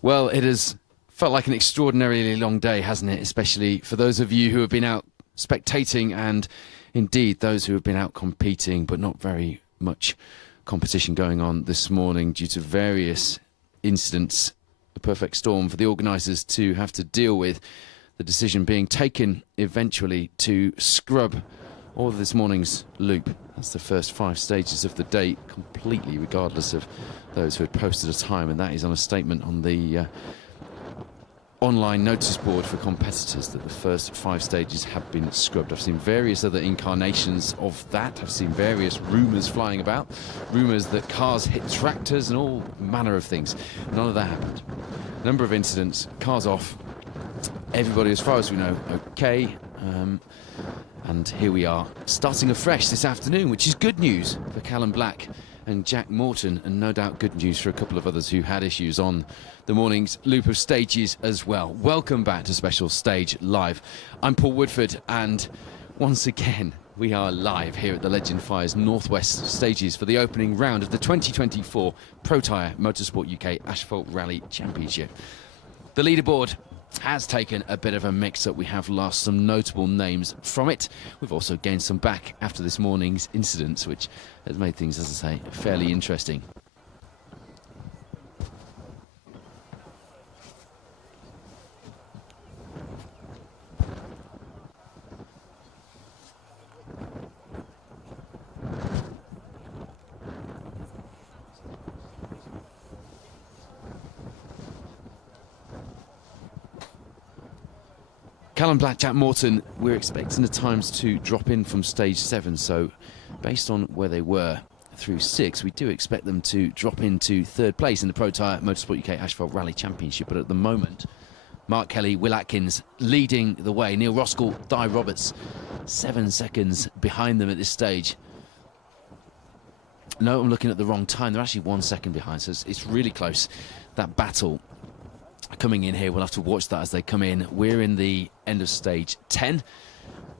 Well, it has felt like an extraordinarily long day, hasn't it? Especially for those of you who have been out spectating and indeed those who have been out competing, but not very much competition going on this morning due to various incidents. A perfect storm for the organisers to have to deal with. The decision being taken eventually to scrub all of this morning's loop. That's the first 5 stages of the day, completely regardless of those who had posted a time, and that is on a statement on the online notice board for competitors that the first 5 stages have been scrubbed. I've seen various other incarnations of that. I've seen various rumours flying about, rumours that cars hit tractors and all manner of things. None of that happened. Number of incidents, cars off, everybody as far as we know okay, and here we are starting afresh this afternoon, which is good news for Callum Black and Jack Morton, and no doubt good news for a couple of others who had issues on the morning's loop of stages as well. Welcome back to Special Stage Live. I'm Paul Woodford, and once again we are live here at the Legend Fires Northwest stages for the opening round of the 2024 Protyre Motorsport UK Asphalt Rally Championship. The leaderboard has taken a bit of a mix-up. We have lost some notable names from it. We've also gained some back after this morning's incidents, which has made things, as I say, fairly interesting. Callum Black, Jack Morton, we're expecting the times to drop in from stage 7, so based on where they were through 6, we do expect them to drop into 3rd place in the Protyre Motorsport UK Asphalt Rally Championship. But at the moment, Mark Kelly, Will Atkins leading the way. Neil Roskell, Di Roberts, 7 seconds behind them at this stage. No, I'm looking at the wrong time. They're actually 1 second behind, so it's really close, that battle. Coming in here, we'll have to watch that as they come in. We're in the end of stage 10,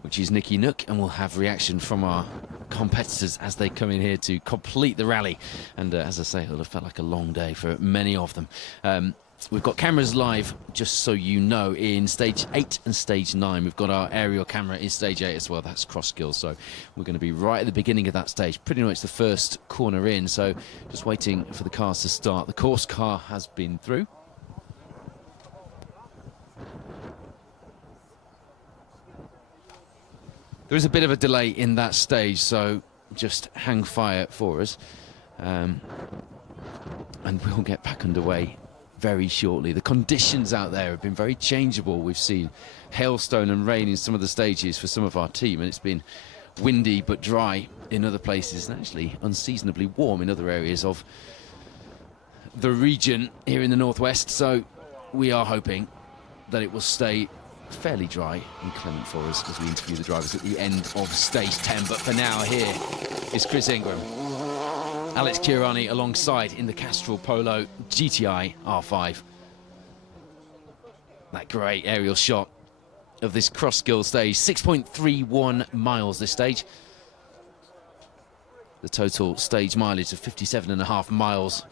which is Nicky Nook, and we'll have reaction from our competitors as they come in here to complete the rally. And as I say, it'll have felt like a long day for many of them. We've got cameras live, just so you know, in stage 8 and stage 9. We've got our aerial camera in stage 8 as well. That's cross skills, so we're going to be right at the beginning of that stage, pretty much the first corner in. So just waiting for the cars to start. The course car has been through. There is a bit of a delay in that stage, so just hang fire for us. And we'll get back underway very shortly. The conditions out there have been very changeable. We've seen hailstone and rain in some of the stages for some of our team, and it's been windy but dry in other places, and actually unseasonably warm in other areas of the region here in the northwest. So we are hoping that it will stay fairly dry and clement for us as we interview the drivers at the end of stage 10. But for now, here is Chris Ingram, Alex Kirani alongside in the Castrol Polo GTI R5. That great aerial shot of this cross-skill stage, 6.31 miles this stage. the total stage mileage of 57.5 miles.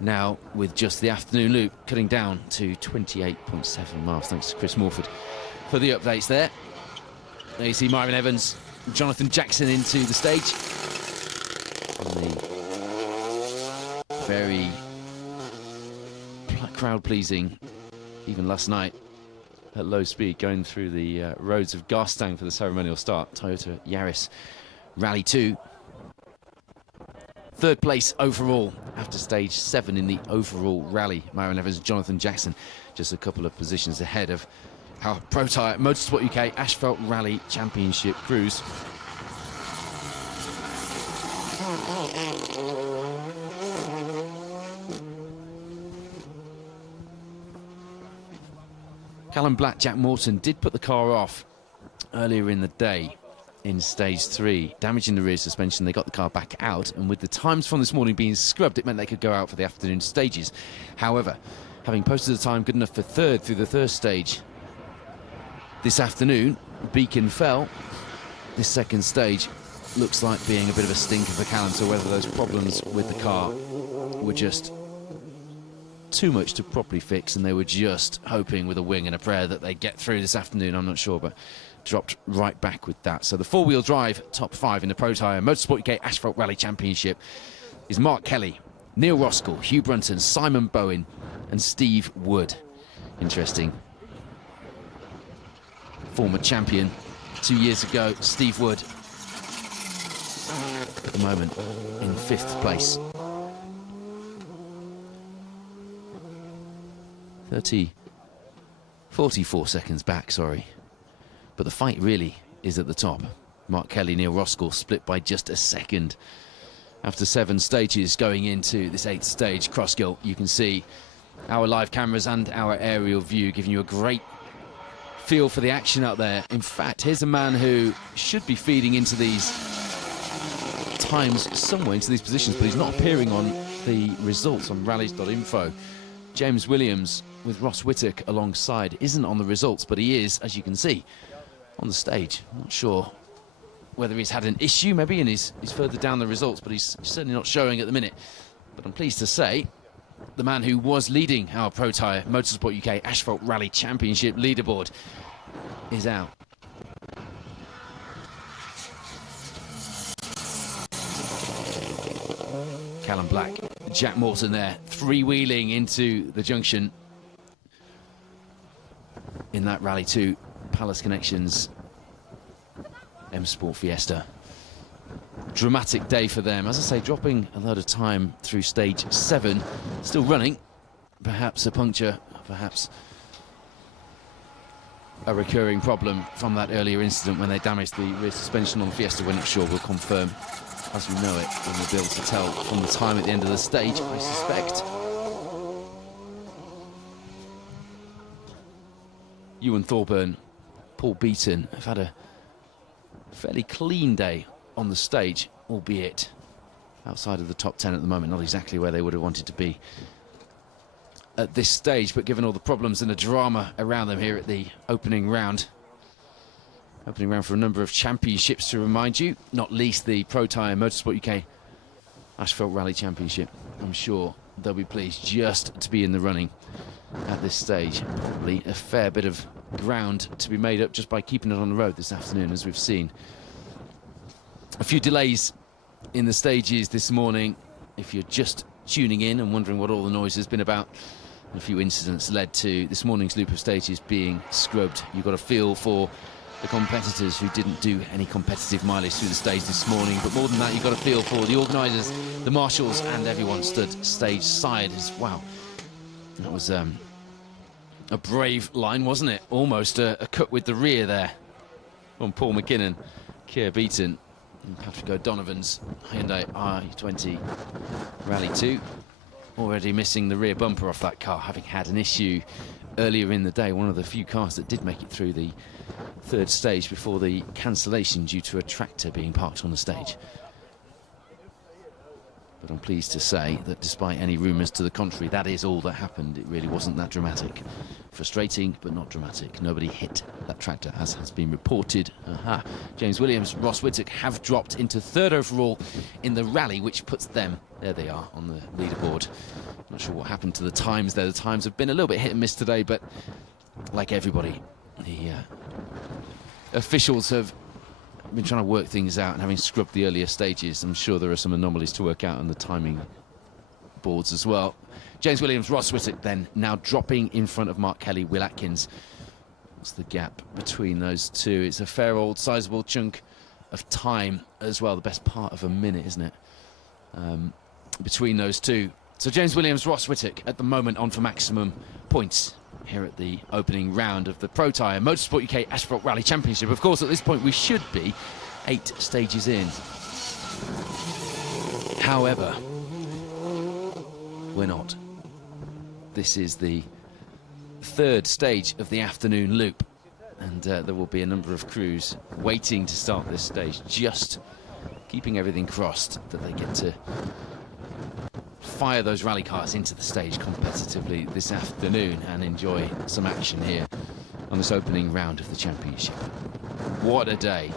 Now with just the afternoon loop cutting down to 28.7 miles. Thanks to Chris Morford for the updates there. There you see Myron Evans, Jonathan Jackson into the stage. And the very crowd-pleasing, even last night, at low speed, going through the roads of Garstang for the ceremonial start. Toyota Yaris Rally 2. Third place overall after stage 7 in the overall rally. Myron Evans and Jonathan Jackson just a couple of positions ahead of our Protyre Motorsport UK Asphalt Rally Championship crews. Callum Black, Jack Morton did put the car off earlier in the day in stage 3, damaging the rear suspension. They got the car back out, and with the times from this morning being scrubbed, it meant they could go out for the afternoon stages. However, having posted a time good enough for third through the first stage this afternoon, Beacon fell. This second stage looks like being a bit of a stinker for Callum, so whether those problems with the car were just too much to properly fix and they were just hoping with a wing and a prayer that they'd get through this afternoon, I'm not sure, but dropped right back with that. So the four-wheel drive top 5 in the Protyre Motorsport UK Asphalt Rally Championship is Mark Kelly, Neil Roskell, Hugh Brunton, Simon Bowen and Steve Wood. Interesting. Former champion 2 years ago, Steve Wood, at the moment in 5th place. 44 seconds back, sorry. But the fight really is at the top. Mark Kelly, Neil Roskell split by just a second. After 7 stages going into this 8th stage, Crossgill, you can see our live cameras and our aerial view giving you a great feel for the action out there. In fact, here's a man who should be feeding into these times somewhere, into these positions, but he's not appearing on the results on rallies.info. James Williams with Ross Whittock alongside isn't on the results, but he is, as you can see, on the stage. I'm not sure whether he's had an issue maybe and he's further down the results, but he's certainly not showing at the minute. But I'm pleased to say the man who was leading our Protyre Motorsport UK Asphalt Rally Championship leaderboard is out. Callum Black, Jack Morton there, three-wheeling into the junction in that Rally 2 Palace Connections M Sport Fiesta. Dramatic day for them, as I say, dropping a lot of time through stage 7, still running. Perhaps a puncture, perhaps a recurring problem from that earlier incident when they damaged the rear suspension on the Fiesta. We're not sure, we'll confirm as we know it, and we'll be able to tell from the time at the end of the stage, I suspect. Ewan Thorburn, Paul Beaton have had a fairly clean day on the stage, albeit outside of the top 10 at the moment, not exactly where they would have wanted to be at this stage, but given all the problems and the drama around them here at the opening round for a number of championships to remind you, not least the Protyre Motorsport UK Asphalt Rally Championship. I'm sure they'll be pleased just to be in the running at this stage. Probably a fair bit of ground to be made up just by keeping it on the road this afternoon, as we've seen. A few delays in the stages this morning. If you're just tuning in and wondering what all the noise has been about, a few incidents led to this morning's loop of stages being scrubbed. You've got a feel for the competitors who didn't do any competitive mileage through the stage this morning, but more than that, you've got a feel for the organisers, the marshals, and everyone stood stage side as well. That was a brave line, wasn't it? Almost a cut with the rear there from Paul McKinnon, Keir Beaton, and Patrick O'Donovan's Hyundai i20 Rally 2. Already missing the rear bumper off that car, having had an issue earlier in the day. One of the few cars that did make it through the 3rd stage before the cancellation due to a tractor being parked on the stage. But I'm pleased to say that despite any rumours to the contrary, that is all that happened. It really wasn't that dramatic. Frustrating, but not dramatic. Nobody hit that tractor, as has been reported. Aha. James Williams, Ross Whittock have dropped into third overall in the rally, which puts them, there they are, on the leaderboard. Not sure what happened to the times there. The times have been a little bit hit and miss today, but like everybody, the officials have been trying to work things out, and having scrubbed the earlier stages, I'm sure there are some anomalies to work out on the timing boards as well. James Williams, Ross Whittock then now dropping in front of Mark Kelly, Will Atkins. What's the gap between those two? It's a fair old sizable chunk of time as well, the best part of a minute, isn't it, between those two. So James Williams, Ross Whittock at the moment on for maximum points here at the opening round of the Protyre Motorsport UK Asphalt Rally Championship. Of course, at this point, we should be 8 stages in. However, we're not. This is the third stage of the afternoon loop, and there will be a number of crews waiting to start this stage, just keeping everything crossed that they get to fire those rally cars into the stage competitively this afternoon and enjoy some action here on this opening round of the championship. What a day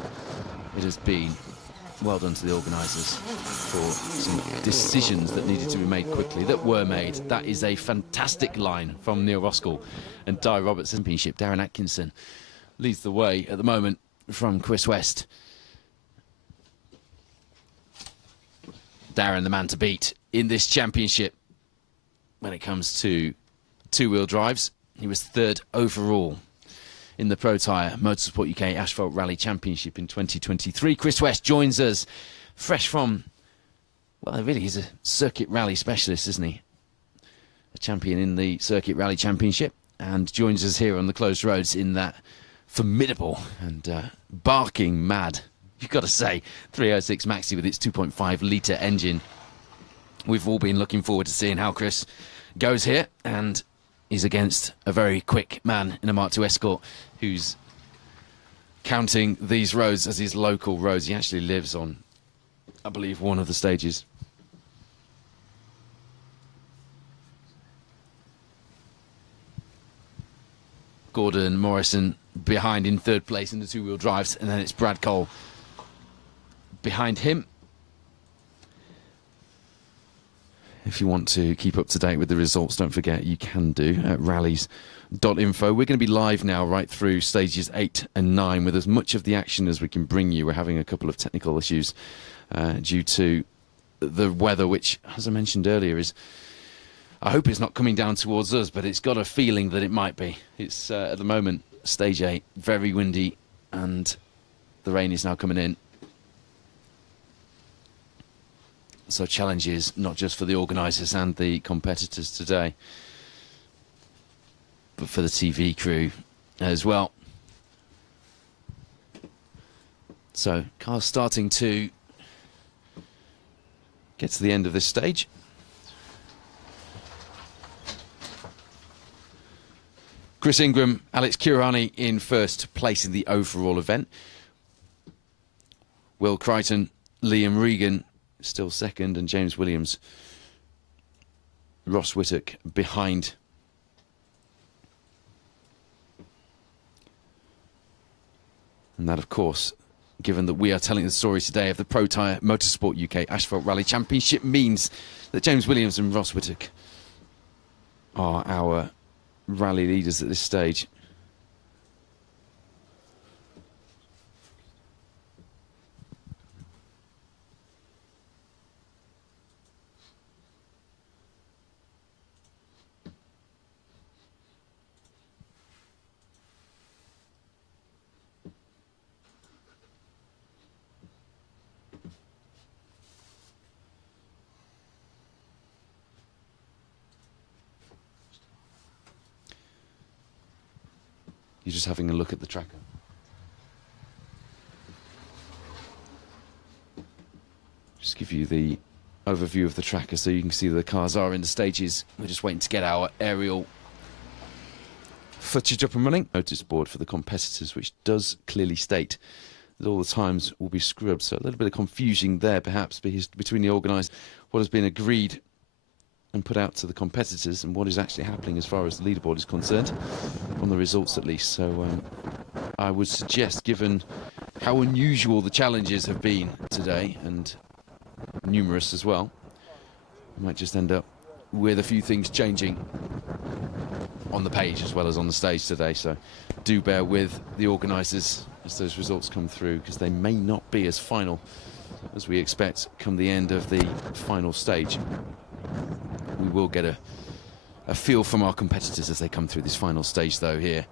it has been. Well done to the organisers for some decisions that needed to be made quickly, that were made. That is a fantastic line from Neil Roskell and Di Roberts. Championship. Darren Atkinson leads the way at the moment from Chris West. Darren, the man to beat in this championship when it comes to two-wheel drives. He was third overall in the Protyre Motorsport UK Asphalt Rally Championship in 2023. Chris West joins us fresh from, well, really, he's a circuit rally specialist, isn't he? A champion in the Circuit Rally Championship, and joins us here on the closed roads in that formidable and barking mad, you've got to say, 306 Maxi with its 2.5 litre engine. We've all been looking forward to seeing how Chris goes here, and he's against a very quick man in a Mark II Escort who's counting these roads as his local roads. He actually lives on, I believe, one of the stages. Gordon Morrison behind in third place in the two-wheel drives, and then it's Brad Cole behind him. If you want to keep up to date with the results, don't forget you can do at rallies.info. We're going to be live now right through stages 8 and 9 with as much of the action as we can bring you. We're having a couple of technical issues due to the weather, which, as I mentioned earlier, is, I hope it's not coming down towards us, but it's got a feeling that it might be. It's at the moment, stage 8, very windy, and the rain is now coming in. So challenges, not just for the organisers and the competitors today, but for the TV crew as well. So cars starting to get to the end of this stage. Chris Ingram, Alex Kurani in first place in the overall event. Will Crichton, Liam Regan still second, and James Williams, Ross Whittock behind. And that, of course, given that we are telling the story today of the Protyre Motorsport UK Asphalt Rally Championship, means that James Williams and Ross Whittock are our rally leaders at this stage. You're just having a look at the tracker. Just give you the overview of the tracker so you can see that the cars are in the stages. We're just waiting to get our aerial footage up and running. Notice board for the competitors, which does clearly state that all the times will be scrubbed. So a little bit of confusion there, perhaps, between the organisers. what has been agreed and put out to the competitors and what is actually happening as far as the leaderboard is concerned, on the results at least. So I would suggest, given how unusual the challenges have been today, and numerous as well, we might just end up with a few things changing on the page as well as on the stage today. So do bear with the organisers as those results come through, because they may not be as final as we expect come the end of the final stage. We will get a feel from our competitors as they come through this final stage, though, here,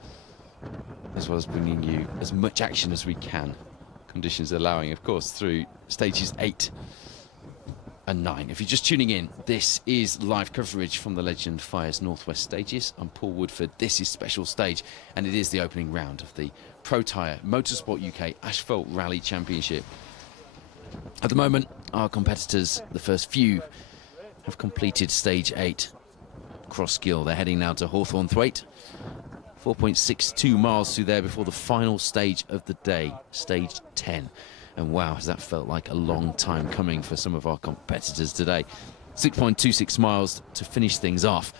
as well as bringing you as much action as we can, conditions allowing, of course, through stages 8 and 9. If you're just tuning in, this is live coverage from the Legend Fires Northwest stages. I'm Paul Woodford. This is special stage, and it is the opening round of the Protyre Motorsport UK Asphalt Rally Championship. At the moment, our competitors, the first few, have completed stage 8 Crossgill. They're heading now to Hawthorne Thwaite. 4.62 miles through there before the final stage of the day, stage 10. And wow, has that felt like a long time coming for some of our competitors today. 6.26 miles to finish things off.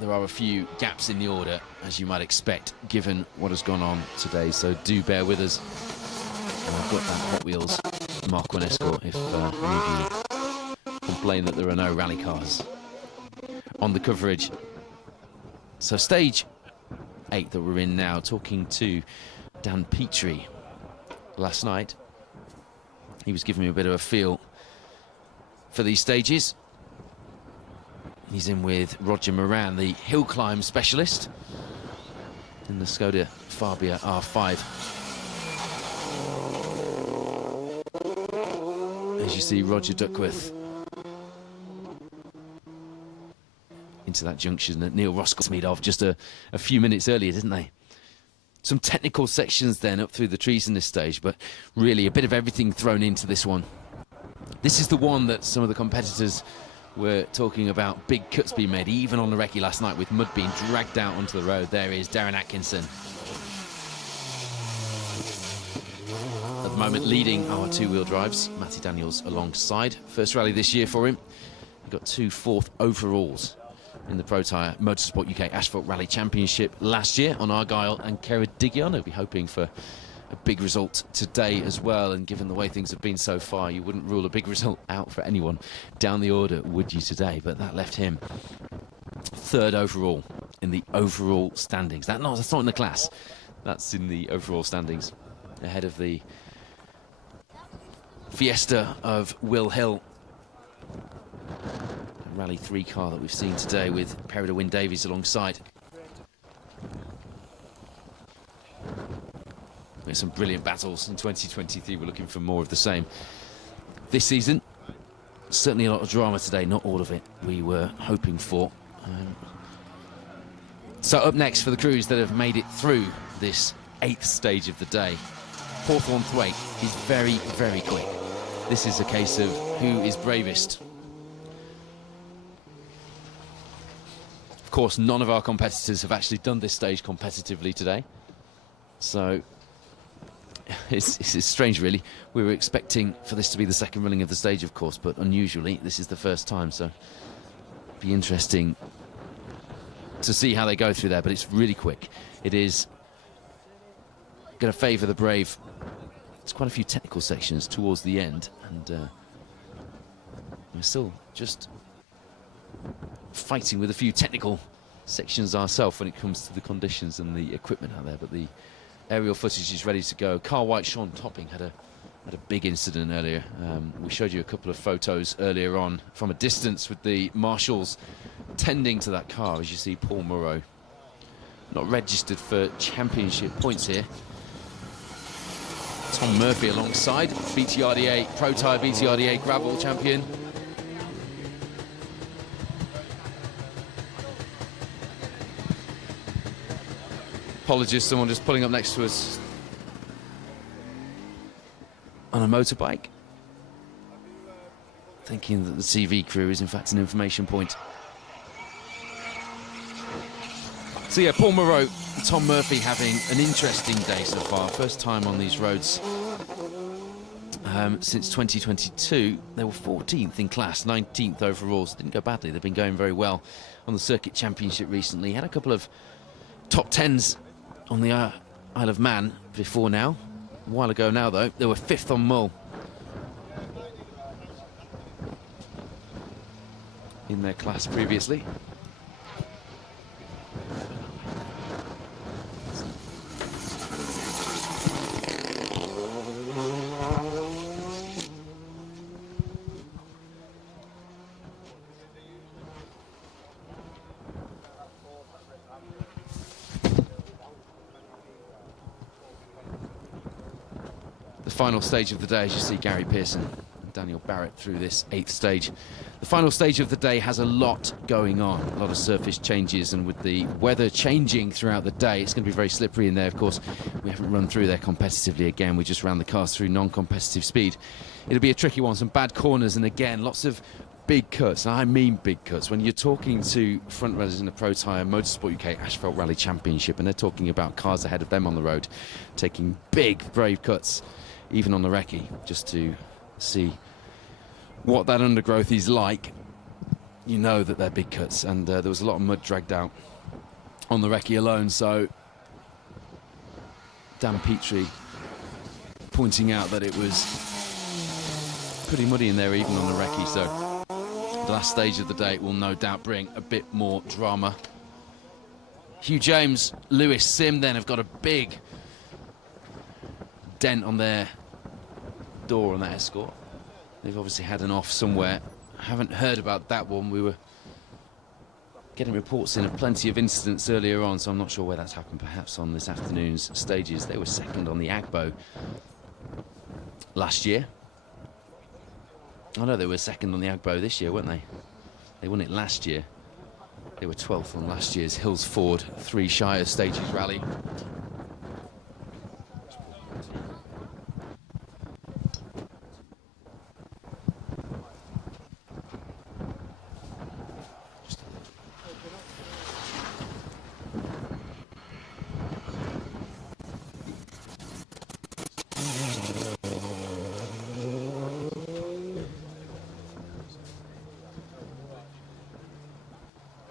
There are a few gaps in the order, as you might expect, given what has gone on today, so do bear with us. And I've got that Hot Wheels Mark 1 Escort if any of you complain that there are no rally cars on the coverage. So stage 8 that we're in now, talking to Dan Petrie last night. He was giving me a bit of a feel for these stages. He's in with Roger Moran, the hill climb specialist, in the Skoda Fabia R5. As you see, Roger Duckworth into that junction that Neil Roscoe made off just a few minutes earlier, didn't they? Some technical sections then up through the trees in this stage, but really a bit of everything thrown into this one. This is the one that some of the competitors were talking about big cuts being made, even on the recce last night, with mud being dragged out onto the road. There is Darren Atkinson. At the moment leading our two-wheel drives, Matty Daniels alongside. First rally this year for him. He got 2 4th overalls in the Protyre Motorsport UK Asphalt Rally Championship last year on Argyle and Ceredigion. He'll be hoping for a big result today as well, and given the way things have been so far, you wouldn't rule a big result out for anyone down the order, would you, today? But that left him 3rd overall in the overall standings. That's not in the class, that's in the overall standings, ahead of the Fiesta of Will Hill, a Rally 3 car that we've seen today with Perry de Win Davies alongside. There's some brilliant battles in 2023. We're looking for more of the same this season. Certainly a lot of drama today, not all of it we were hoping for. So up next for the crews that have made it through this 8th stage of the day, Hawthorne Thwaite is very, very quick. This is a case of who is bravest. Of course, none of our competitors have actually done this stage competitively today, so it's strange, really. We were expecting for this to be the second running of the stage, of course, but unusually this is the first time, so it'll be interesting to see how they go through there. But it's really quick. It is going to favour the brave. There's quite a few technical sections towards the end, and we're still just fighting with a few technical sections ourselves when it comes to the conditions and the equipment out there. But the aerial footage is ready to go. Car White Sean Topping had a big incident earlier. We showed you a couple of photos earlier on from a distance with the marshals tending to that car. As you see, Paul Murrow not registered for championship points here. Tom Murphy alongside, BTRDA, Protyre BTRDA gravel champion. Apologies, someone just pulling up next to us on a motorbike, thinking that the TV crew is in fact an information point. So yeah, Paul Moreau, Tom Murphy having an interesting day so far. First time on these roads since 2022. They were 14th in class, 19th overall, so didn't go badly. They've been going very well on the Circuit Championship recently. Had a couple of top 10s on the Isle of Man before now. A while ago now, though, they were 5th on Mull in their class previously. The final stage of the day, as you see Gary Pearson and Daniel Barrett through this 8th stage. The final stage of the day has a lot going on, a lot of surface changes, and with the weather changing throughout the day, it's going to be very slippery in there. Of course, we haven't run through there competitively again. We just ran the cars through non-competitive speed. It'll be a tricky one, some bad corners, and again, lots of big cuts. And I mean big cuts. When you're talking to front runners in the Protyre Motorsport UK Asphalt Rally Championship, and they're talking about cars ahead of them on the road, taking big, brave cuts, even on the recce, just to see what that undergrowth is like. You know that they're big cuts, and there was a lot of mud dragged out on the recce alone. So Dan Petrie pointing out that it was pretty muddy in there even on the recce. So the last stage of the day will no doubt bring a bit more drama. Hugh James, Lewis Sim then have got a big dent on their door on that Escort. They've obviously had an off somewhere. I haven't heard about that one. We were getting reports in of plenty of incidents earlier on, so I'm not sure where that's happened. Perhaps on this afternoon's stages. They were second on the Agbo last year. Oh no, they were second on the Agbo this year, weren't they? They won it last year. They were 12th on last year's Hills Ford 3 Shire Stages rally.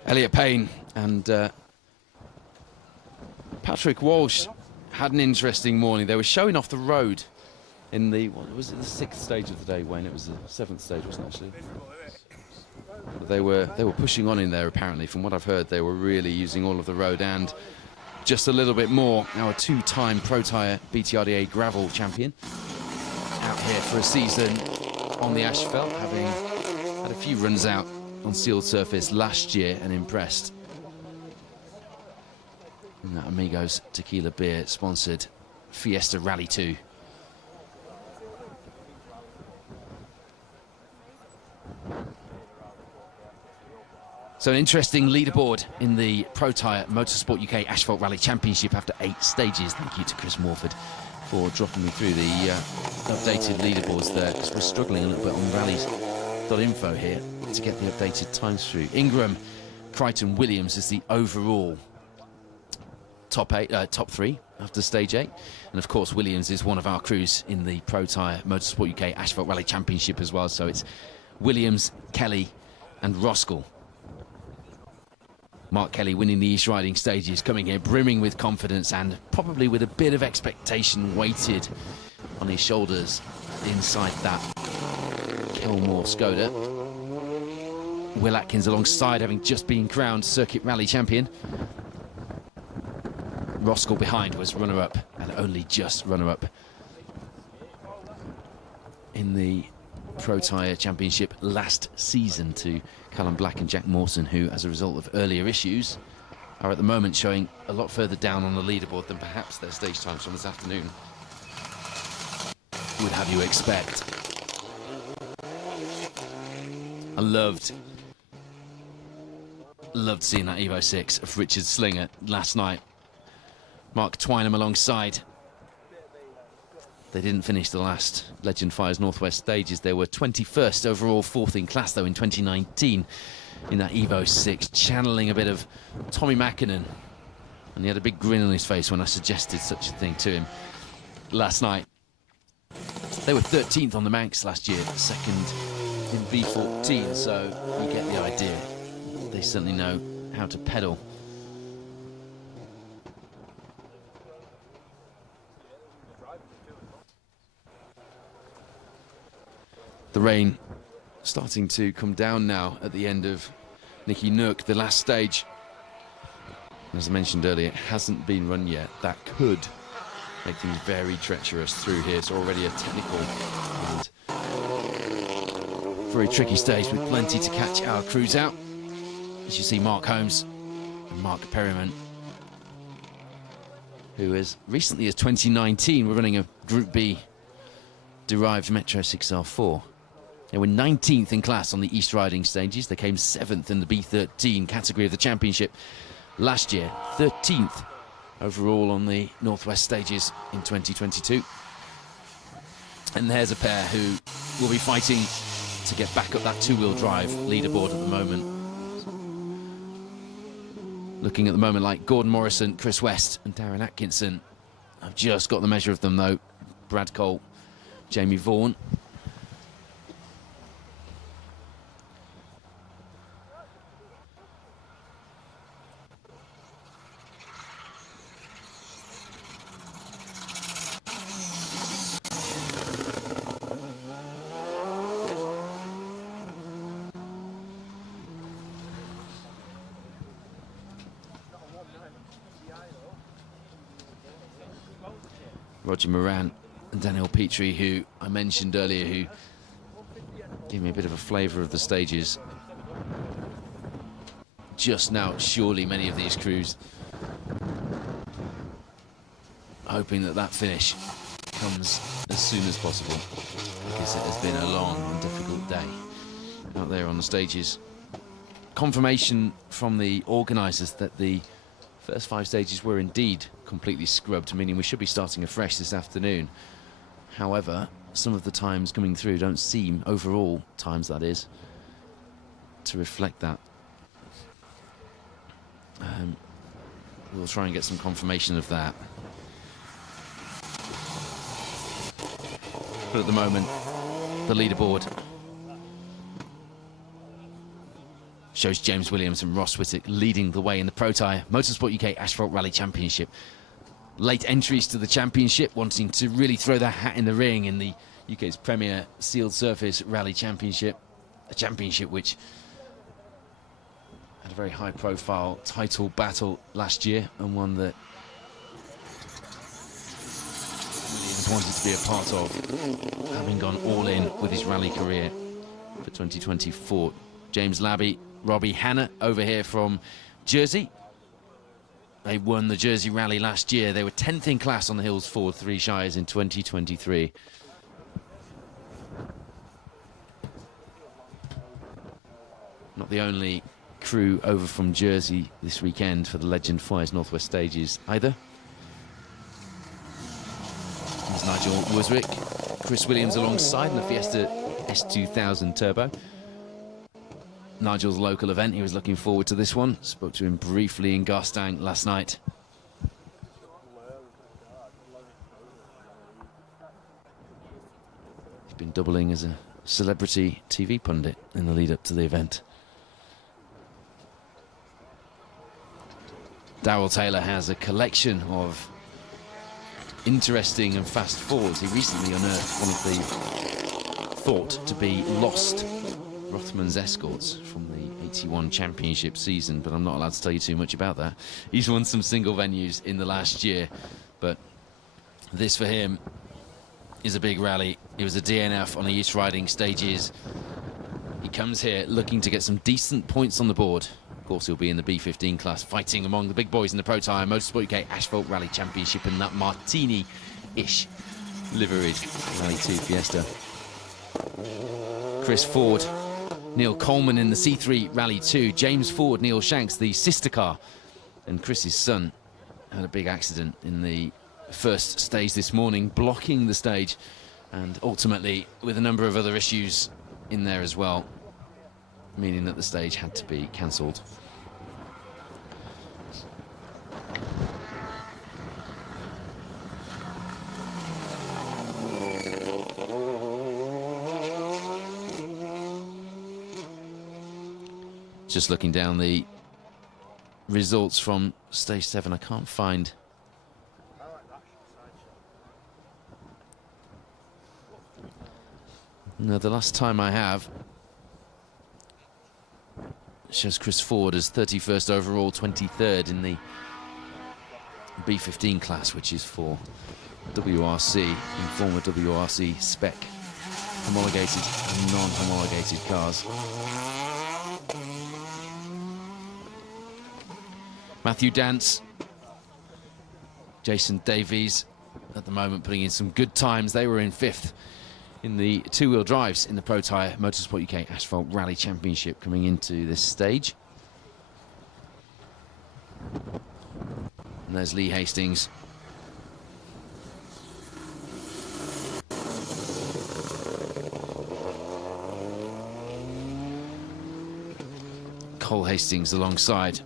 Elliot Payne and Patrick Walsh had an interesting morning. They were showing off the road in the, what was it, the 6th stage of the day, Wayne? It was the 7th stage, wasn't it, actually? But they were pushing on in there, apparently. From what I've heard, they were really using all of the road and just a little bit more. Now a 2-time Protyre BTRDA gravel champion out here for a season on the asphalt, having had a few runs out on sealed surface last year and impressed. And that Amigos Tequila Beer sponsored Fiesta Rally 2. So an interesting leaderboard in the Protyre Motorsport UK Asphalt Rally Championship after 8 stages. Thank you to Chris Morford for dropping me through the updated leaderboards there, because we're struggling a little bit on rallies.info here to get the updated times through. Ingram, Crichton, Williams is the overall top 3 after stage 8, and of course Williams is one of our crews in the Protyre Motorsport UK Asphalt Rally Championship as well. So it's Williams, Kelly and Roskell. Mark Kelly winning the East Riding stages, coming here brimming with confidence and probably with a bit of expectation weighted on his shoulders inside that Kelmore Skoda. Will Atkins alongside, having just been crowned Circuit Rally champion. Roskell behind was runner-up, and only just runner-up in the Protyre Championship last season to Callum Black and Jack Mawson, who, as a result of earlier issues, are at the moment showing a lot further down on the leaderboard than perhaps their stage times from this afternoon would have you expect. I loved seeing that Evo 6 of Richard Slinger last night. Mark Twynham alongside. They didn't finish the last Legend Fires Northwest stages. They were 21st overall, 4th in class though in 2019 in that Evo 6, channeling a bit of Tommy Mackinnon. And he had a big grin on his face when I suggested such a thing to him last night. They were 13th on the Manx last year, second in B14, so you get the idea. They certainly know how to pedal. The rain starting to come down now at the end of Nicky Nook, the last stage. As I mentioned earlier, it hasn't been run yet. That could make things very treacherous through here. It's already a technical and very tricky stage with plenty to catch our crews out. As you see, Mark Holmes and Mark Perryman, who as recently as 2019 were running a Group B derived Metro 6R4. They were 19th in class on the East Riding stages. They came 7th in the B13 category of the championship last year, 13th overall on the Northwest stages in 2022. And there's a pair who will be fighting to get back up that two-wheel drive leaderboard at the moment. Looking at the moment like Gordon Morrison, Chris West and Darren Atkinson. I've just got the measure of them though. Brad Cole, Jamie Vaughan. Roger Moran and Daniel Petrie, who I mentioned earlier, who gave me a bit of a flavour of the stages just now. Surely many of these crews hoping that that finish comes as soon as possible, because it has been a long and difficult day out there on the stages. Confirmation from the organisers that the first 5 stages were indeed completely scrubbed, meaning we should be starting afresh this afternoon. However, some of the times coming through don't seem, overall times that is, to reflect that. We'll try and get some confirmation of that. But at the moment, the leaderboard shows James Williams and Ross Whittock leading the way in the Protyre Motorsport UK Asphalt Rally Championship. Late entries to the championship, wanting to really throw their hat in the ring in the UK's premier sealed surface rally championship. A championship which had a very high profile title battle last year, and one that Williams wanted to be a part of, having gone all in with his rally career for 2024. James Labby, Robbie Hanna over here from Jersey. They won the Jersey Rally last year. They were 10th in class on the Hills Ford Three Shires in 2023. Not the only crew over from Jersey this weekend for the Legend Fires Northwest stages either. There's Nigel Wooswick, Chris Williams alongside in the Fiesta S2000 Turbo. Nigel's local event, he was looking forward to this one. Spoke to him briefly in Garstang last night. He's been doubling as a celebrity TV pundit in the lead up to the event. Darrell Taylor has a collection of interesting and fast forwards. He recently unearthed one of the thought to be lost Rothmans escorts from the 81 championship season, but I'm not allowed to tell you too much about that. He's won some single venues in the last year, but this for him is a big rally. It was a DNF on the East Riding stages. He comes here looking to get some decent points on the board. Of course, he'll be in the B15 class, fighting among the big boys in the Protyre Motorsport UK Asphalt Rally Championship in that Martini-ish liveried Rally 2 Fiesta. Chris Ford, Neil Coleman in the C3 Rally 2, James Ford, Neil Shanks, the sister car, and Chris's son had a big accident in the first stage this morning, blocking the stage, and ultimately with a number of other issues in there as well, meaning that the stage had to be cancelled. Just looking down the results from stage 7, I can't find. No, the last time I have shows Chris Ford as 31st overall, 23rd in the B15 class, which is for WRC, informer WRC spec, homologated and non-homologated cars. Matthew Dance, Jason Davies at the moment putting in some good times. They were in 5th in the two-wheel drives in the Protyre Motorsport UK Asphalt Rally Championship coming into this stage. And there's Lee Hastings. Cole Hastings alongside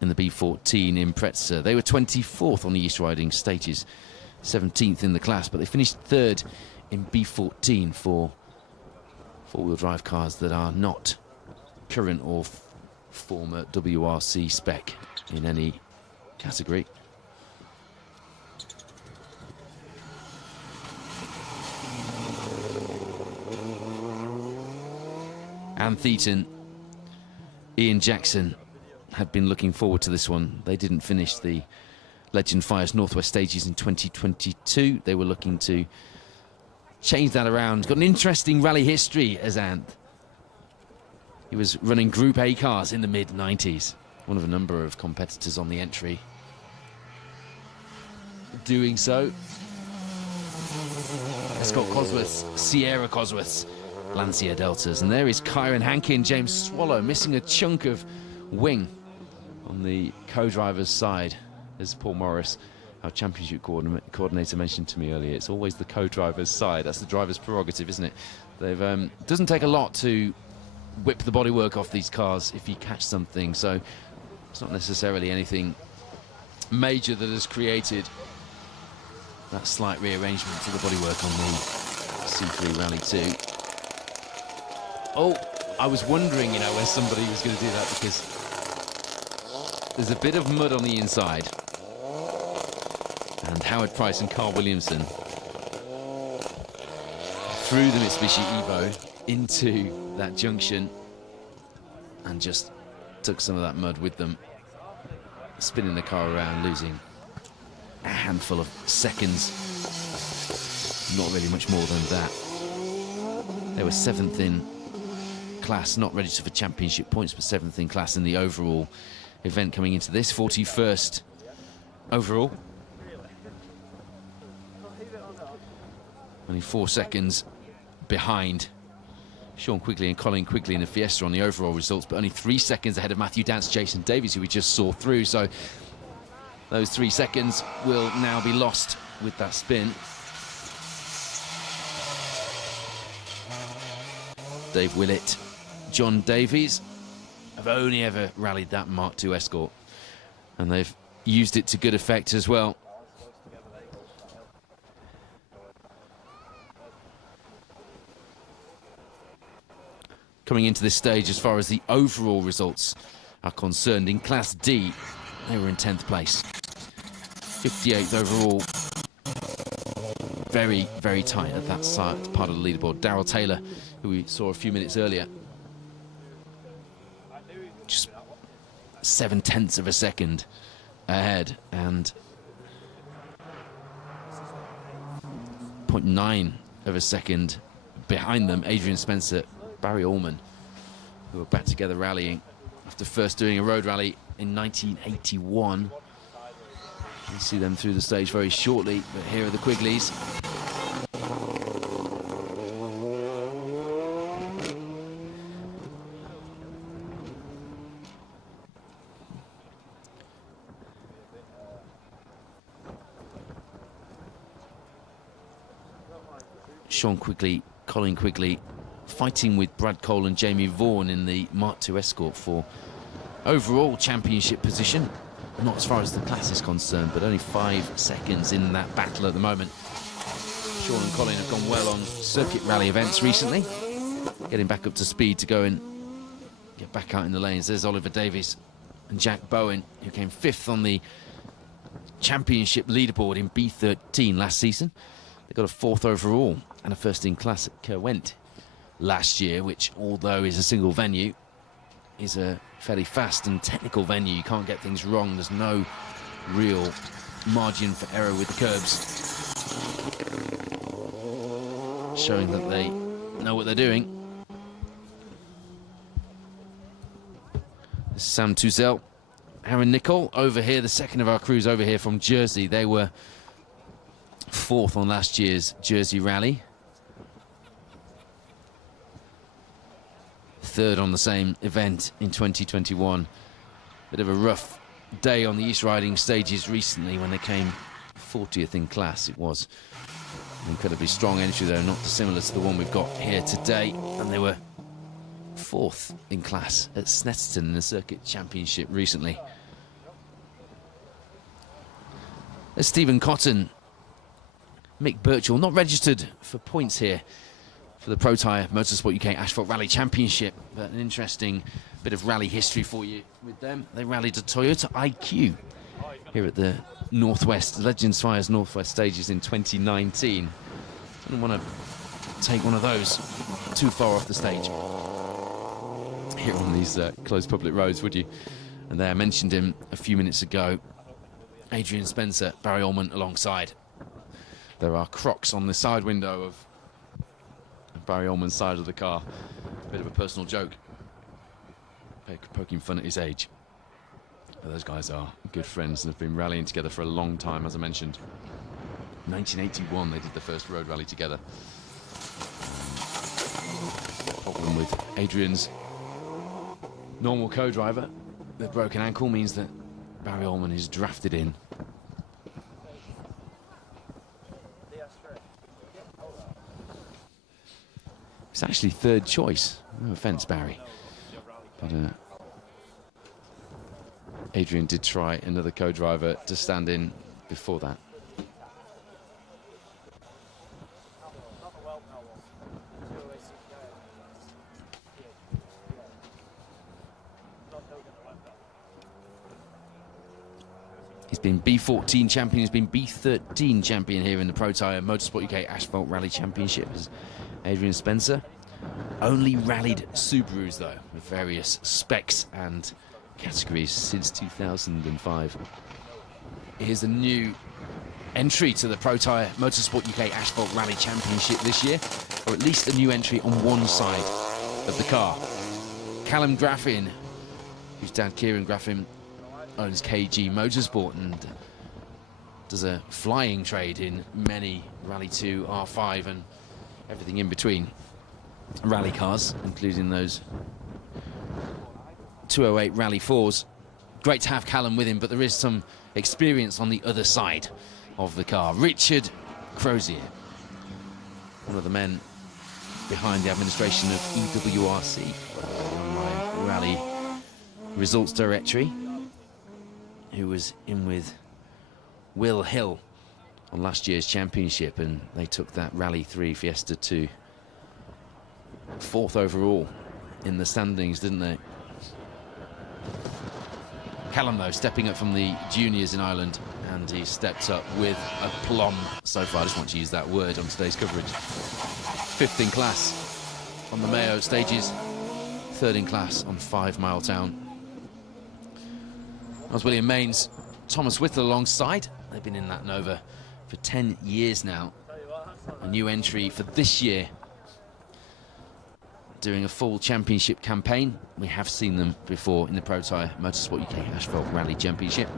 in the B14 in Protyre. They were 24th on the East Riding stages, 17th in the class, but they finished 3rd in B14 for four-wheel drive cars that are not current or former WRC spec in any category. Anne Theaton, Ian Jackson had been looking forward to this one. They didn't finish the Legend Fires Northwest stages in 2022. They were looking to change that around. Got an interesting rally history as Anne. He was running Group A cars in the mid-90s. One of a number of competitors on the entry doing so. Scott Cosworth's, Sierra Cosworth's, Lancia Deltas. And there is Kyron Hankin, James Swallow, missing a chunk of wing on the co-driver's side. As Paul Morris, our championship coordinator, mentioned to me earlier, it's always the co-driver's side. That's the driver's prerogative, isn't it? They've doesn't take a lot to whip the bodywork off these cars if you catch something, so it's not necessarily anything major that has created that slight rearrangement to the bodywork on the C3 Rally 2. Oh, I was wondering, you know, where somebody was going to do that, because there's a bit of mud on the inside. And Howard Price and Carl Williamson threw the Mitsubishi Evo into that junction and just took some of that mud with them, spinning the car around, losing a handful of seconds. Not really much more than that. They were 7th in class, not registered for championship points, but 7th in class in the overall event coming into this, 41st overall. Only 4 seconds behind Sean Quigley and Colin Quigley in the Fiesta on the overall results, but only 3 seconds ahead of Matthew Dance, Jason Davies, who we just saw through. So those 3 seconds will now be lost with that spin. Dave Willett, John Davies have only ever rallied that Mark II Escort, and they've used it to good effect as well. Coming into this stage, as far as the overall results are concerned, in Class D, they were in 10th place. 58th overall. Very, very tight at that side, part of the leaderboard. Darrell Taylor, who we saw a few minutes earlier, just 0.7 of a second ahead, and 0.9 of a second behind them, Adrian Spencer, Barry Allman, who were back together rallying after first doing a road rally in 1981. We'll see them through the stage very shortly, but here are the Quigleys. Sean Quigley, Colin Quigley, fighting with Brad Cole and Jamie Vaughan in the Mark II Escort for overall championship position. Not as far as the class is concerned, but only 5 seconds in that battle at the moment. Sean and Colin have gone well on circuit rally events recently. getting back up to speed to go and get back out in the lanes. There's Oliver Davies and Jack Bowen, who came 5th on the championship leaderboard in B13 last season. They got a 4th overall and a first in class at Kerwent last year, which, although is a single venue, is a fairly fast and technical venue. You can't get things wrong. There's no real margin for error with the curbs, showing that they know what they're doing. Sam Tuzel, Aaron Nicol over here, the second of our crews over here from Jersey. They were 4th on last year's Jersey Rally, 3rd on the same event in 2021. Bit of a rough day on the East Riding stages recently when they came 40th in class. It was an incredibly strong entry, though, not dissimilar to the one we've got here today. And they were 4th in class at Snetterton in the Circuit Championship recently. There's Stephen Cotton, Mick Birchall, not registered for points here for the Protyre Motorsport UK Asphalt Rally Championship, but an interesting bit of rally history for you with them. They rallied a Toyota IQ here at the Northwest, Legends Fires Northwest stages in 2019. Didn't want to take one of those too far off the stage here on these closed public roads, would you? And there, I mentioned him a few minutes ago. Adrian Spencer, Barry Allman alongside. There are Crocs on the side window of Barry Allman's side of the car. Bit of a personal joke, poking fun at his age. But those guys are good friends and have been rallying together for a long time, as I mentioned. 1981 they did the first road rally together. Problem with Adrian's normal co-driver, the broken ankle, means that Barry Allman is drafted in. It's actually 3rd choice. No offence, Barry. But Adrian did try another co-driver to stand in before that. He's been B14 champion, he's been B13 champion here in the Protyre Motorsport UK Asphalt Rally Championship as Adrian Spencer. Only rallied Subarus, though, with various specs and categories since 2005. Here's a new entry to the Protyre Motorsport UK Asphalt Rally Championship this year, or at least a new entry on one side of the car. Callum Graffin, whose dad Kieran Graffin owns KG Motorsport and does a flying trade in many Rally 2, R5 and everything in between rally cars, including those 208 Rally 4s. Great to have Callum with him, but there is some experience on the other side of the car. Richard Crozier, one of the men behind the administration of EWRC, my rally results directory, who was in with Will Hill on last year's championship, and they took that Rally 3 Fiesta to 4th overall in the standings, didn't they? Callum, though, stepping up from the juniors in Ireland, and he stepped up with aplomb so far. I just want to use that word on today's coverage. 5th in class on the Mayo stages, 3rd in class on 5 Mile Town. That was William Maines, Thomas Whittle alongside. They've been in that Nova for 10 years now. A new entry for this year, doing a full championship campaign. We have seen them before in the Protyre Motorsport UK Asphalt Rally Championship.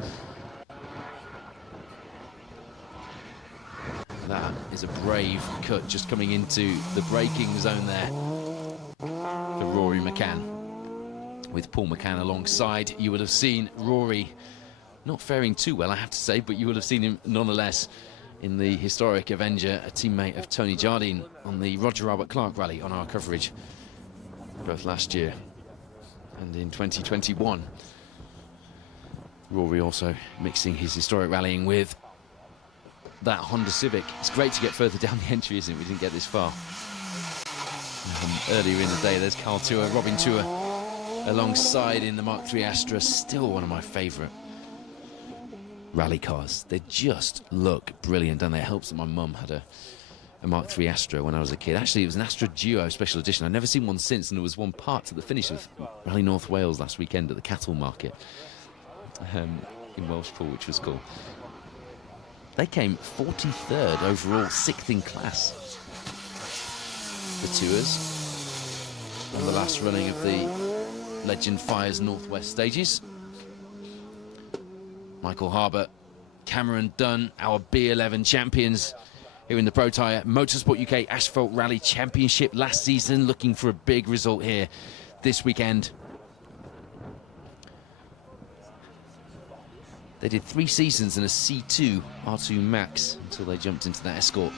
That is a brave cut, just coming into the braking zone there for Rory McCann. With Paul McCann alongside, you would have seen Rory not faring too well, I have to say, but you would have seen him nonetheless in the historic Avenger, a teammate of Tony Jardine on the Roger Robert Clark rally on our coverage, both last year and in 2021. Rory also mixing his historic rallying with that Honda Civic. It's great to get further down the entry, isn't it? We didn't get this far. Earlier in the day, there's Carl Tour, Robin Tour alongside in the Mark III Astra. Still one of my favourite rally cars. They just look brilliant, don't they? It helps that my mum had a Mark III Astra when I was a kid. Actually, it was an Astra Duo special edition. I've never seen one since, and there was one part to the finish of Rally North Wales last weekend at the cattle market in Welshpool, which was cool. They came 43rd overall, 6th in class. The Tours on the last running of the Legend Fires Northwest stages. Michael Harbour, Cameron Dunn, our B11 champions here in the Protyre Motorsport UK Asphalt Rally Championship last season, looking for a big result here this weekend. They did 3 seasons in a C2 R2 Max until they jumped into that Escort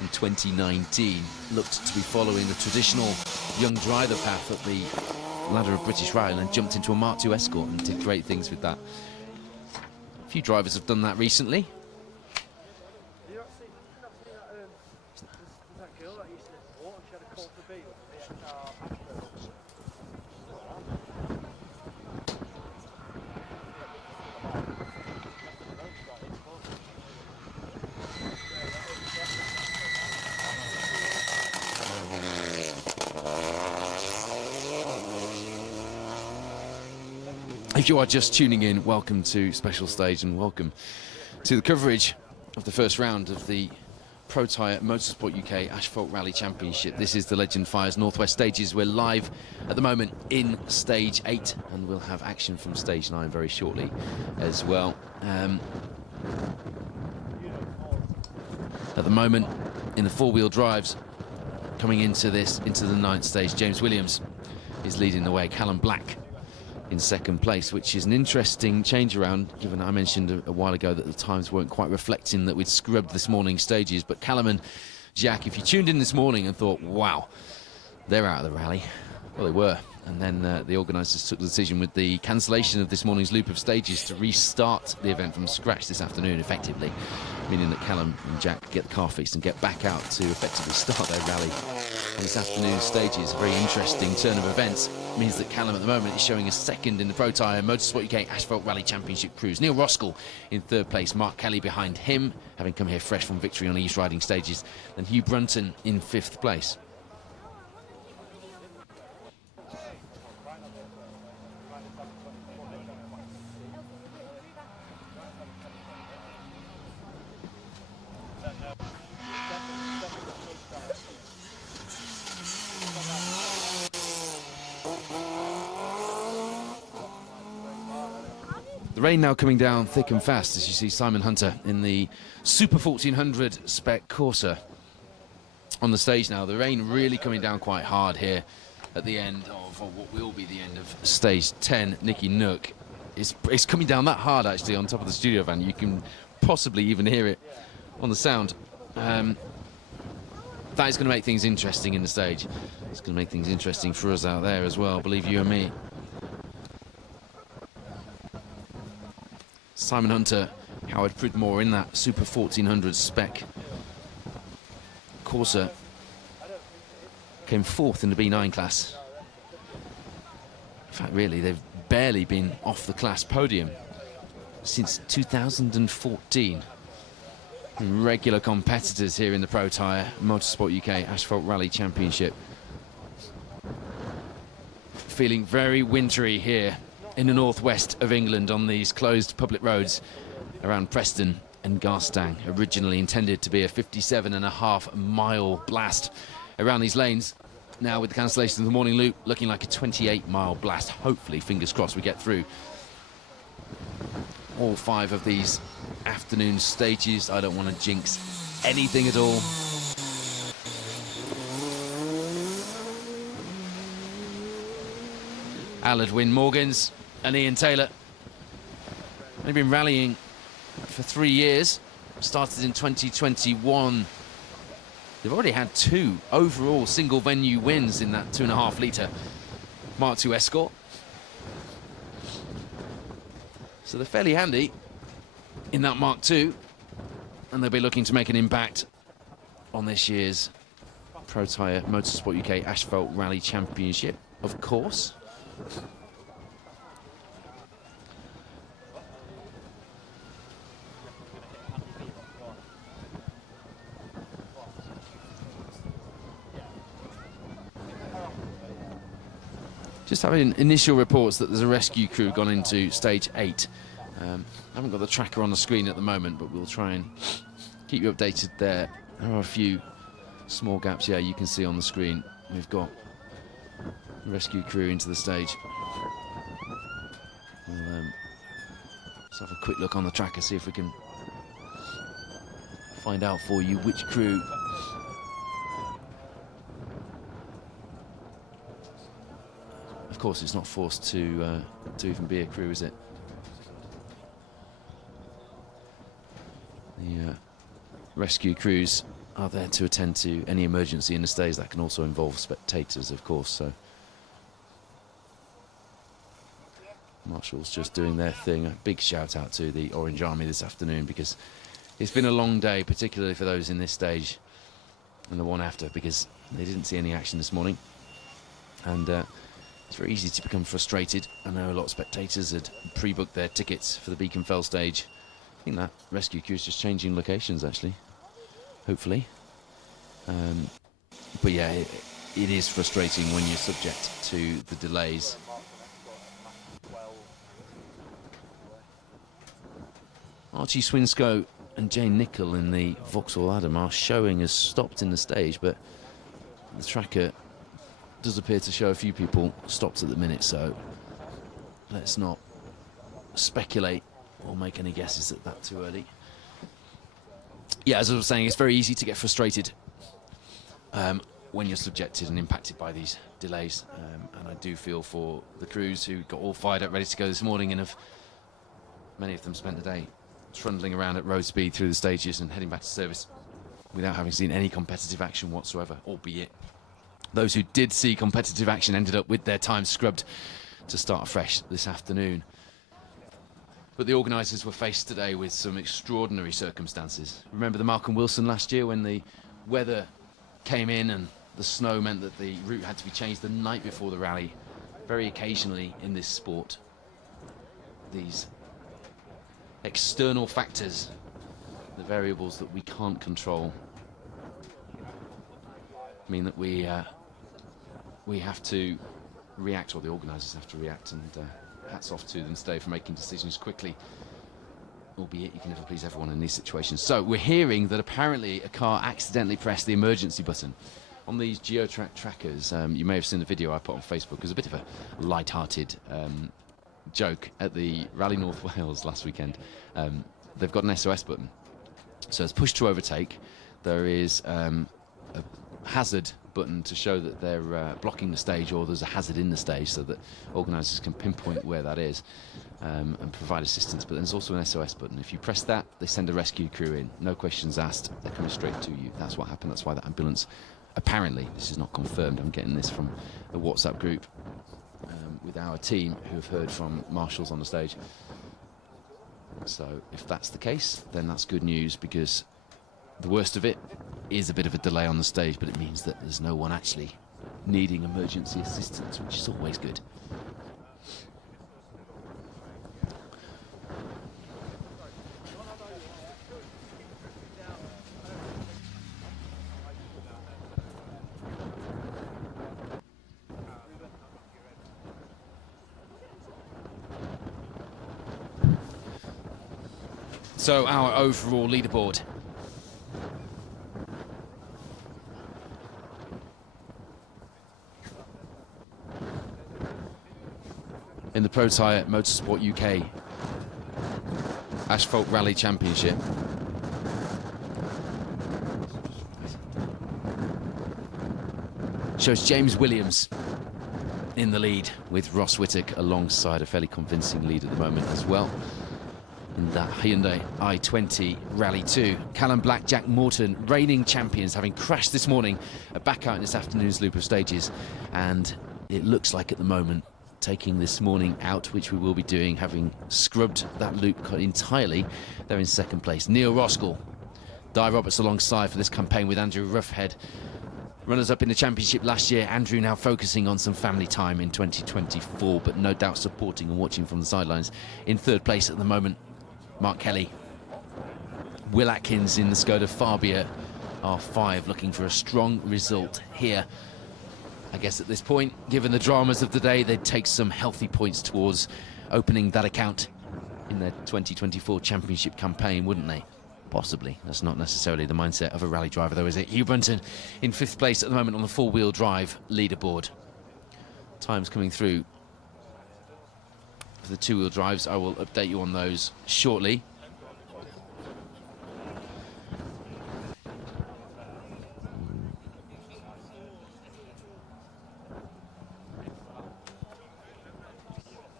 in 2019. Looked to be following the traditional young driver path at the ladder of British Rally, and then jumped into a Mark II Escort and did great things with that. A few drivers have done that recently. If you are just tuning in, welcome to Special Stage and welcome to the coverage of the first round of the Protyre Motorsport UK Asphalt Rally Championship. This is the Legend Fires Northwest stages. We're live at the moment in Stage 8 and we'll have action from Stage 9 very shortly as well. At the moment in the four-wheel drives coming into the 9th stage, James Williams is leading the way. Callum Black in 2nd place, which is an interesting change around, given I mentioned a while ago that the times weren't quite reflecting that we'd scrubbed this morning's stages. But Callum and Jack, if you tuned in this morning and thought, wow, they're out of the rally, well, they were. And then the organisers took the decision with the cancellation of this morning's loop of stages to restart the event from scratch this afternoon, effectively, meaning that Callum and Jack get the car fixed and get back out to effectively start their rally. And this afternoon's stages, a very interesting turn of events, means that Callum at the moment is showing a 2nd in the Protyre Motorsport UK Asphalt Rally Championship Cruise. Neil Roskell in 3rd place, Mark Kelly behind him, having come here fresh from victory on the East Riding stages, and Hugh Brunton in 5th place. The rain now coming down thick and fast as you see Simon Hunter in the Super 1400 spec Corsa on the stage now. The rain really coming down quite hard here at the end of what will be the end of stage 10. Nicky Nook is coming down that hard actually on top of the studio van. You can possibly even hear it on the sound. That is going to make things interesting in the stage. It's going to make things interesting for us out there as well, believe you and me. Simon Hunter, Howard Pridmore in that Super 1400 spec Corsa came 4th in the B9 class. In fact, really, they've barely been off the class podium since 2014. And regular competitors here in the Protyre Motorsport UK Asphalt Rally Championship. Feeling very wintry here in the northwest of England on these closed public roads around Preston and Garstang. Originally intended to be a 57.5-mile blast around these lanes. Now with the cancellation of the morning loop, looking like a 28-mile blast. Hopefully, fingers crossed, we get through all 5 of these afternoon stages. I don't want to jinx anything at all. Allard Wynne Morgans and Ian Taylor. They've been rallying for 3 years. Started in 2021. They've already had 2 overall single venue wins in that 2.5 litre Mark II Escort. So they're fairly handy in that Mark II, and they'll be looking to make an impact on this year's Protyre Motorsport UK Asphalt Rally Championship, of course. Just having initial reports that there's a rescue crew gone into stage 8. I haven't got the tracker on the screen at the moment, but we'll try and keep you updated there. There are a few small gaps, yeah, you can see on the screen. We've got the rescue crew into the stage. We'll just have a quick look on the tracker, see if we can find out for you which crew. Of course, it's not forced to even be a crew, is it? The rescue crews are there to attend to any emergency in the stage. That can also involve spectators, of course. So, Marshall's just doing their thing. A big shout out to the Orange Army this afternoon, because it's been a long day, particularly for those in this stage and the one after, because they didn't see any action this morning. And it's very easy to become frustrated. I know a lot of spectators had pre-booked their tickets for the Beacon Fell stage. I think that rescue crew is just changing locations, actually, hopefully. But yeah, it is frustrating when you're subject to the delays. Archie Swinscoe and Jane Nicol in the Vauxhall Adam are showing as stopped in the stage, but the tracker does appear to show a few people stopped at the minute, so let's not speculate or make any guesses at that too early. Yeah, as I was saying, it's very easy to get frustrated when you're subjected and impacted by these delays, and I do feel for the crews who got all fired up, ready to go this morning, and many of them spent the day trundling around at road speed through the stages and heading back to service without having seen any competitive action whatsoever, albeit those who did see competitive action ended up with their time scrubbed to start afresh this afternoon. But the organisers were faced today with some extraordinary circumstances. Remember the Malcolm Wilson last year, when the weather came in and the snow meant that the route had to be changed the night before the rally? Very occasionally in this sport, these external factors, the variables that we can't control, mean that we have to react, or the organisers have to react, and hats off to them today for making decisions quickly, albeit you can never please everyone in these situations. So we're hearing that apparently a car accidentally pressed the emergency button. On these GeoTrack trackers, you may have seen the video I put on Facebook. It was a bit of a light-hearted joke at the Rally North Wales last weekend. They've got an SOS button, so it's push to overtake. There is a hazard button to show that they're blocking the stage, or there's a hazard in the stage, so that organisers can pinpoint where that is and provide assistance. But there's also an SOS button. If you press that, they send a rescue crew in, no questions asked. They're coming straight to you. That's what happened. That's why the ambulance, apparently, this is not confirmed, I'm getting this from a WhatsApp group with our team who have heard from marshals on the stage. So if that's the case, then that's good news, because the worst of it is a bit of a delay on the stage, but it means that there's no one actually needing emergency assistance, which is always good. So our overall leaderboard. In the Protyre Motorsport UK Asphalt Rally Championship. Shows James Williams in the lead, with Ross Whittock alongside a fairly convincing lead at the moment as well. In that Hyundai i20 Rally 2. Callum Black, Jack Morton, reigning champions, having crashed this morning, are back out in this afternoon's loop of stages. And it looks like at the moment, taking this morning out, which we will be doing, having scrubbed that loop entirely, they're in second place. Neil Roskell, Di Roberts alongside for this campaign, with Andrew Roughhead Runners-up in the championship last year. Andrew now focusing on some family time in 2024, but no doubt supporting and watching from the sidelines. In third place at the moment, Mark Kelly. Will Atkins in the Skoda Fabia R5 looking for a strong result here. I guess at this point, given the dramas of the day, they'd take some healthy points towards opening that account in their 2024 championship campaign, wouldn't they? Possibly. That's not necessarily the mindset of a rally driver, though, is it? Hugh Brunton in 5th place at the moment on the four-wheel drive leaderboard. Times coming through for the two-wheel drives. I will update you on those shortly.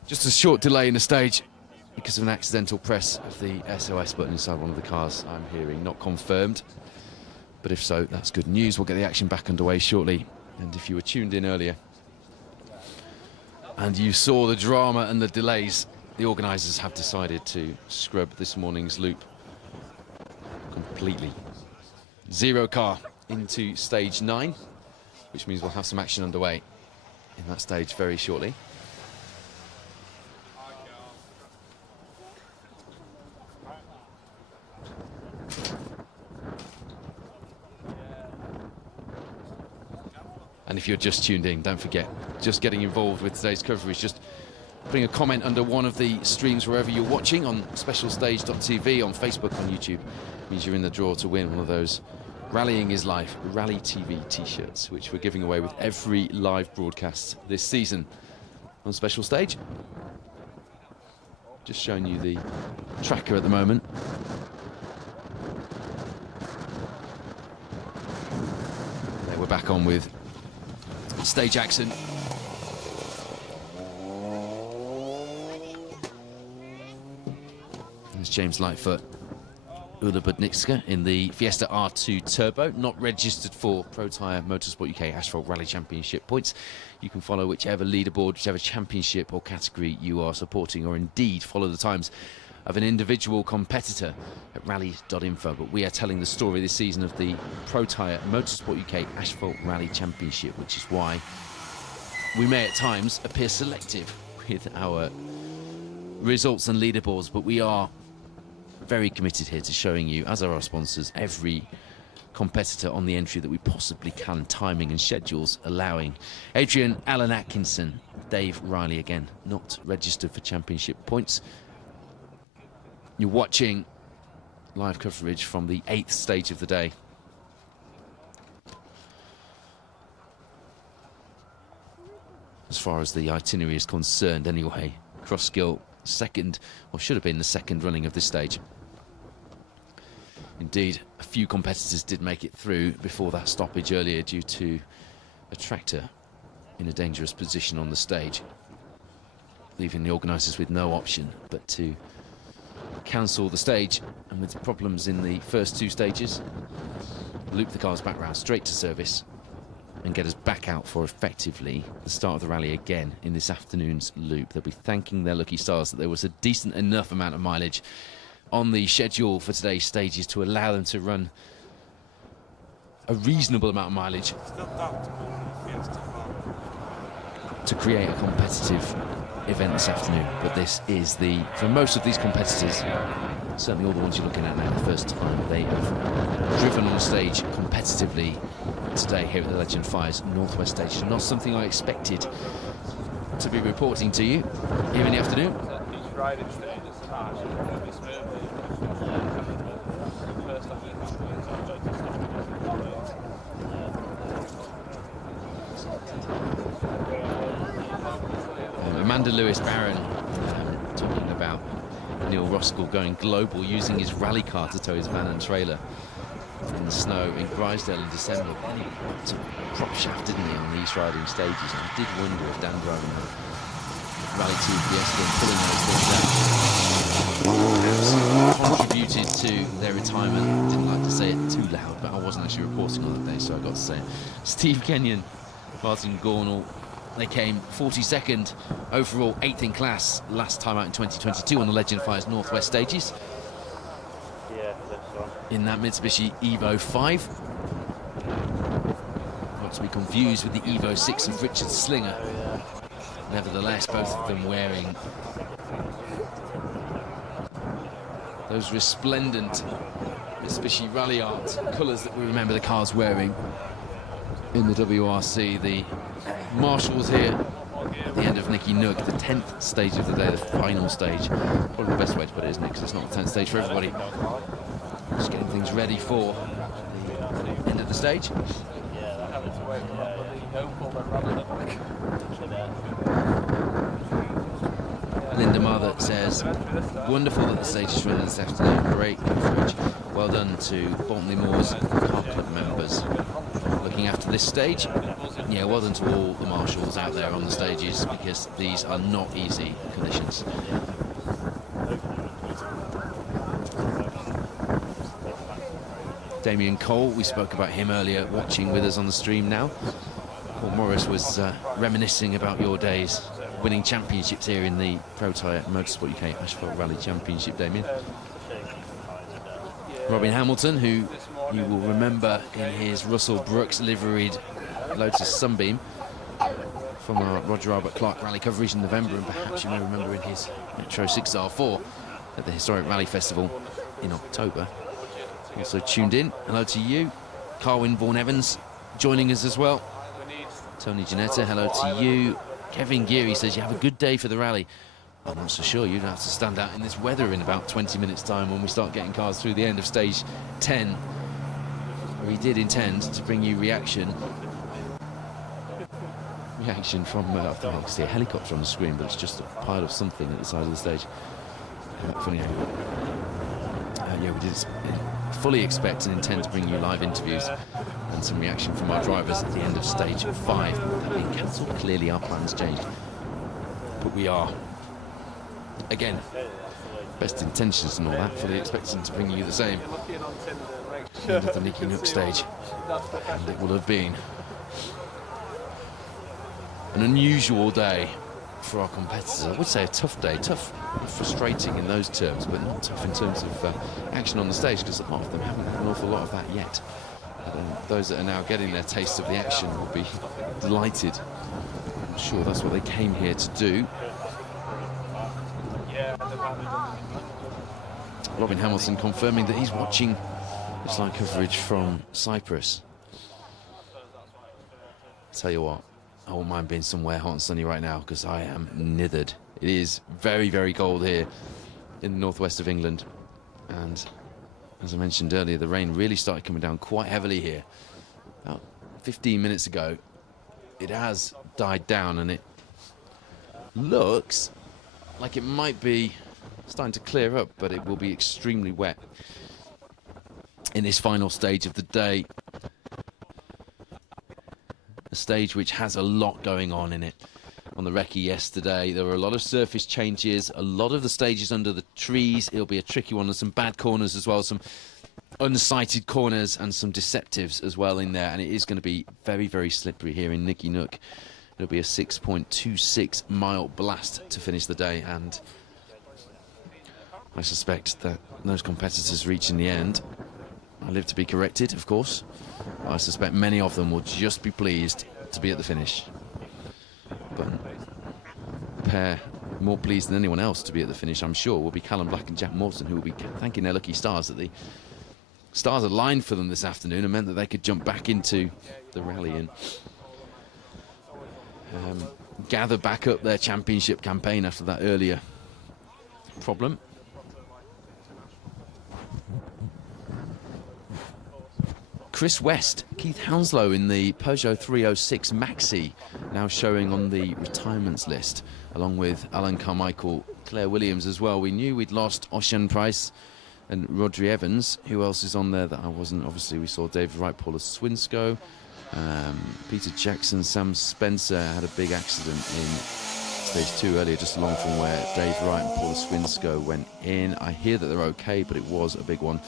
Just a short delay in the stage because of an accidental press of the SOS button inside one of the cars. I'm hearing not confirmed, but if so, that's good news. We'll get the action back underway shortly. And if you were tuned in earlier and you saw the drama and the delays, the organisers have decided to scrub this morning's loop completely. 0 car into stage 9, which means we'll have some action underway in that stage very shortly. And if you're just tuned in, don't forget, just getting involved with today's coverage, just putting a comment under one of the streams wherever you're watching, on specialstage.tv, on Facebook, on YouTube, means you're in the draw to win one of those Rallying is Life Rally TV t-shirts, which we're giving away with every live broadcast this season on Special Stage. Just showing you the tracker at the moment. There, we're back on with stage action. There's James Lightfoot, Ula Budnicka in the Fiesta R2 Turbo, not registered for Protyre Motorsport UK Asphalt Rally Championship points. You can follow whichever leaderboard, whichever championship or category you are supporting, or indeed follow the times of an individual competitor at rally.info. But we are telling the story this season of the Protyre Motorsport UK Asphalt Rally Championship, which is why we may at times appear selective with our results and leaderboards, but we are very committed here to showing you, as are our sponsors, every competitor on the entry that we possibly can, timing and schedules allowing. Adrian Alan Atkinson, Dave Riley again, not registered for championship points. You're watching live coverage from the 8th stage of the day. As far as the itinerary is concerned anyway, Crossgill second, or should have been the second running of this stage. Indeed, a few competitors did make it through before that stoppage earlier due to a tractor in a dangerous position on the stage, leaving the organisers with no option but to cancel the stage, and with problems in the first 2 stages, loop the cars back round straight to service and get us back out for effectively the start of the rally again in this afternoon's loop. They'll be thanking their lucky stars that there was a decent enough amount of mileage on the schedule for today's stages to allow them to run a reasonable amount of mileage to create a competitive event this afternoon. But this is for most of these competitors, certainly all the ones you're looking at now, the first time they have driven on stage competitively today here at the Legend Fires Northwest Stage. Not something I expected to be reporting to you here in the afternoon. Amanda Lewis-Barron talking about Neil Roskell going global, using his rally car to tow his van and trailer in the snow in Grisdale in December. Then he got a prop shaft, didn't he, on the East Riding stages. And I did wonder if Dan driving the Rally 2 Fiesta and pulling those perhaps contributed to their retirement. Didn't like to say it too loud, but I wasn't actually reporting on that day, so I got to say it. Steve Kenyon, Martin Gornall, they came 42nd overall, 8th in class last time out in 2022 on the Legend Fires Northwest stages. In that Mitsubishi Evo 5. to be confused with the Evo 6 of Richard Slinger. Nevertheless, both of them wearing those resplendent Mitsubishi Rally Art colours that we remember the cars wearing in the WRC. The marshals here at the end of Nicky Nook, the 10th stage of the day, the final stage. Probably the best way to put it, isn't it? Because it's not the 10th stage for everybody. Just getting things ready for the end of the stage. Linda Mother says, wonderful that the stage is running this afternoon. Great coverage. Well done to Bolton Moors car club members looking after this stage. Yeah, well done to all the marshals out there on the stages, because these are not easy conditions. Damien Cole, we spoke about him earlier, watching with us on the stream now. Paul Morris was reminiscing about your days winning championships here in the Protyre Motorsport UK Asphalt Rally Championship, Damien. Robin Hamilton, who you will remember in his Russell Brooks liveried Lotus Sunbeam from our Roger Albert Clark rally coverage in November, and perhaps you may remember in his Metro 6R4 at the Historic Rally Festival in October. Also tuned in. Hello to you. Carwyn Vaughan-Evans joining us as well. Tony Janetta, hello to you. Kevin Geary says, you have a good day for the rally. I'm not so sure. You'd have to stand out in this weather in about 20 minutes time when we start getting cars through the end of stage 10. We did intend to bring you reaction from, I think I can see a helicopter on the screen, but it's just a pile of something at the side of the stage. Funny how, yeah, we did fully expect and intend to bring you live interviews and some reaction from our drivers at the end of stage 5. That being cancelled, clearly our plans changed. But we are, again, best intentions and all that, fully expecting to bring you the same end of the Nicky Nook stage. And it will have been an unusual day for our competitors. I would say a tough day, tough and frustrating in those terms, but not tough in terms of action on the stage, because a lot of them haven't had an awful lot of that yet. But, those that are now getting their taste of the action will be delighted. I'm sure that's what they came here to do. Robin Hamilton confirming that he's watching this live coverage from Cyprus. Tell you what, I won't mind being somewhere hot and sunny right now, because I am nithered. It is very, very cold here in the northwest of England. And as I mentioned earlier, the rain really started coming down quite heavily here. About 15 minutes ago, it has died down, and it looks like it might be starting to clear up, but it will be extremely wet in this final stage of the day. A stage which has a lot going on in it. On the recce yesterday, there were a lot of surface changes, a lot of the stages under the trees. It'll be a tricky one, and some bad corners as well, some unsighted corners and some deceptives as well in there, and it is going to be very, very slippery here in Nicky Nook. It'll be a 6.26 mile blast to finish the day, and I suspect that those competitors reaching the end, I live to be corrected, of course. I suspect many of them will just be pleased to be at the finish. But a pair more pleased than anyone else to be at the finish, I'm sure, will be Callum Black and Jack Morton, who will be thanking their lucky stars that the stars aligned for them this afternoon and meant that they could jump back into the rally and gather back up their championship campaign after that earlier problem. Chris West, Keith Hounslow in the Peugeot 306 Maxi, now showing on the retirements list, along with Alan Carmichael, Claire Williams as well. We knew we'd lost Ocean Price and Rodri Evans. Who else is on there that I wasn't? Obviously, we saw David Wright, Paula Swinsko, Peter Jackson, Sam Spencer had a big accident in stage 2 earlier, just along from where Dave Wright and Paula Swinsko went in. I hear that they're okay, but it was a big one.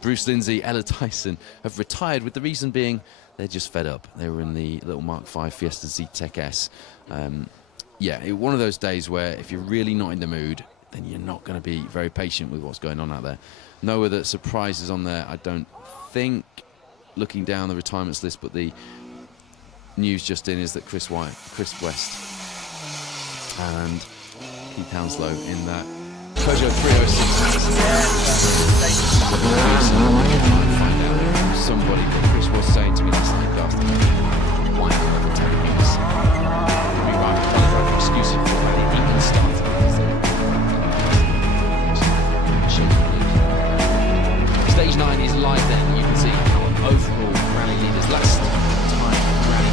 Bruce Lindsay, Ella Tyson have retired, with the reason being they're just fed up. They were in the little Mark V Fiesta Z-Tech S. Yeah, one of those days where if you're really not in the mood, then you're not going to be very patient with what's going on out there. No other surprises on there, I don't think, looking down the retirements list, but the news just in is that Chris West and Keith Hounslow in that Peugeot 306. Find out from somebody, but Chris was saying to me last night, Gaston, why not the 10 minutes? We were driver exclusive for when it even started. Stage 9 is live then. You can see our overall rally leaders. Last time rally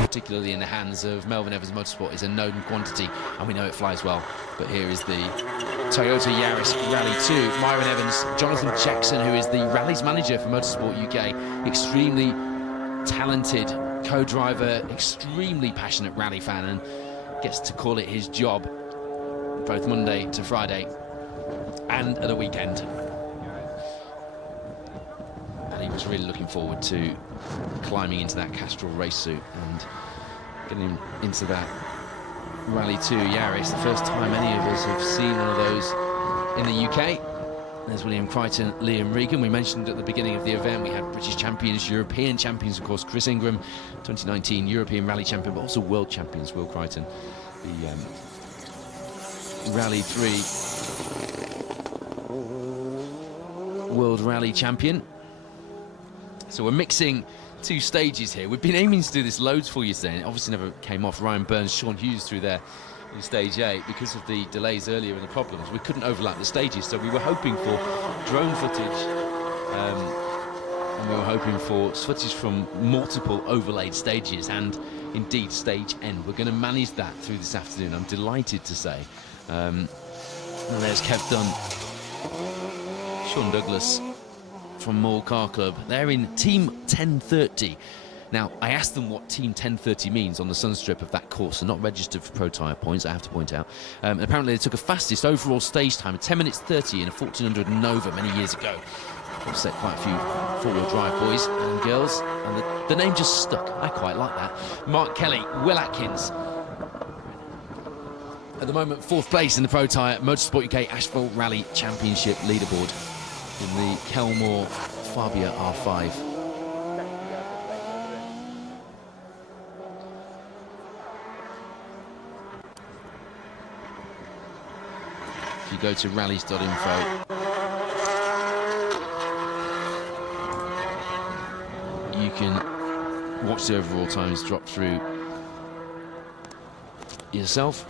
particularly in the hands of Melvin Evans Motorsport is a known quantity, and we know it flies well. But here is the Toyota Yaris Rally 2. Myron Evans, Jonathan Jackson, who is the rallies manager for Motorsport UK, extremely talented co-driver, extremely passionate rally fan, and gets to call it his job both Monday to Friday and at the weekend. And he was really looking forward to climbing into that Castrol race suit and getting into that Rally 2 Yaris. The first time any of us have seen one of those in the UK. There's William Crichton, Liam Regan. We mentioned at the beginning of the event we had British champions, European champions, of course, Chris Ingram, 2019 European Rally champion, but also world champions, Will Crichton, the Rally 3 World Rally champion. So we're mixing two stages here. We've been aiming to do this loads for you today, and it obviously never came off. Ryan Burns, Sean Hughes through there in stage 8 because of the delays earlier and the problems. We couldn't overlap the stages, so we were hoping for drone footage, and we were hoping for footage from multiple overlaid stages, and indeed stage N. We're going to manage that through this afternoon, I'm delighted to say. And there's Kev Dunn, Sean Douglas from Moore Car Club. They're in Team 1030. Now, I asked them what Team 1030 means on the sunstrip of that course. They're not registered for Protyre points, I have to point out. Apparently, they took a fastest overall stage time of 10 minutes 30 in a 1400 Nova many years ago. Upset quite a few four-wheel drive boys and girls, and the name just stuck. I quite like that. Mark Kelly, Will Atkins. At the moment, 4th place in the Protyre Motorsport UK Asphalt Rally Championship leaderboard in the Kelmore Fabia R5. If you go to rallies.info, you can watch the overall times drop through yourself.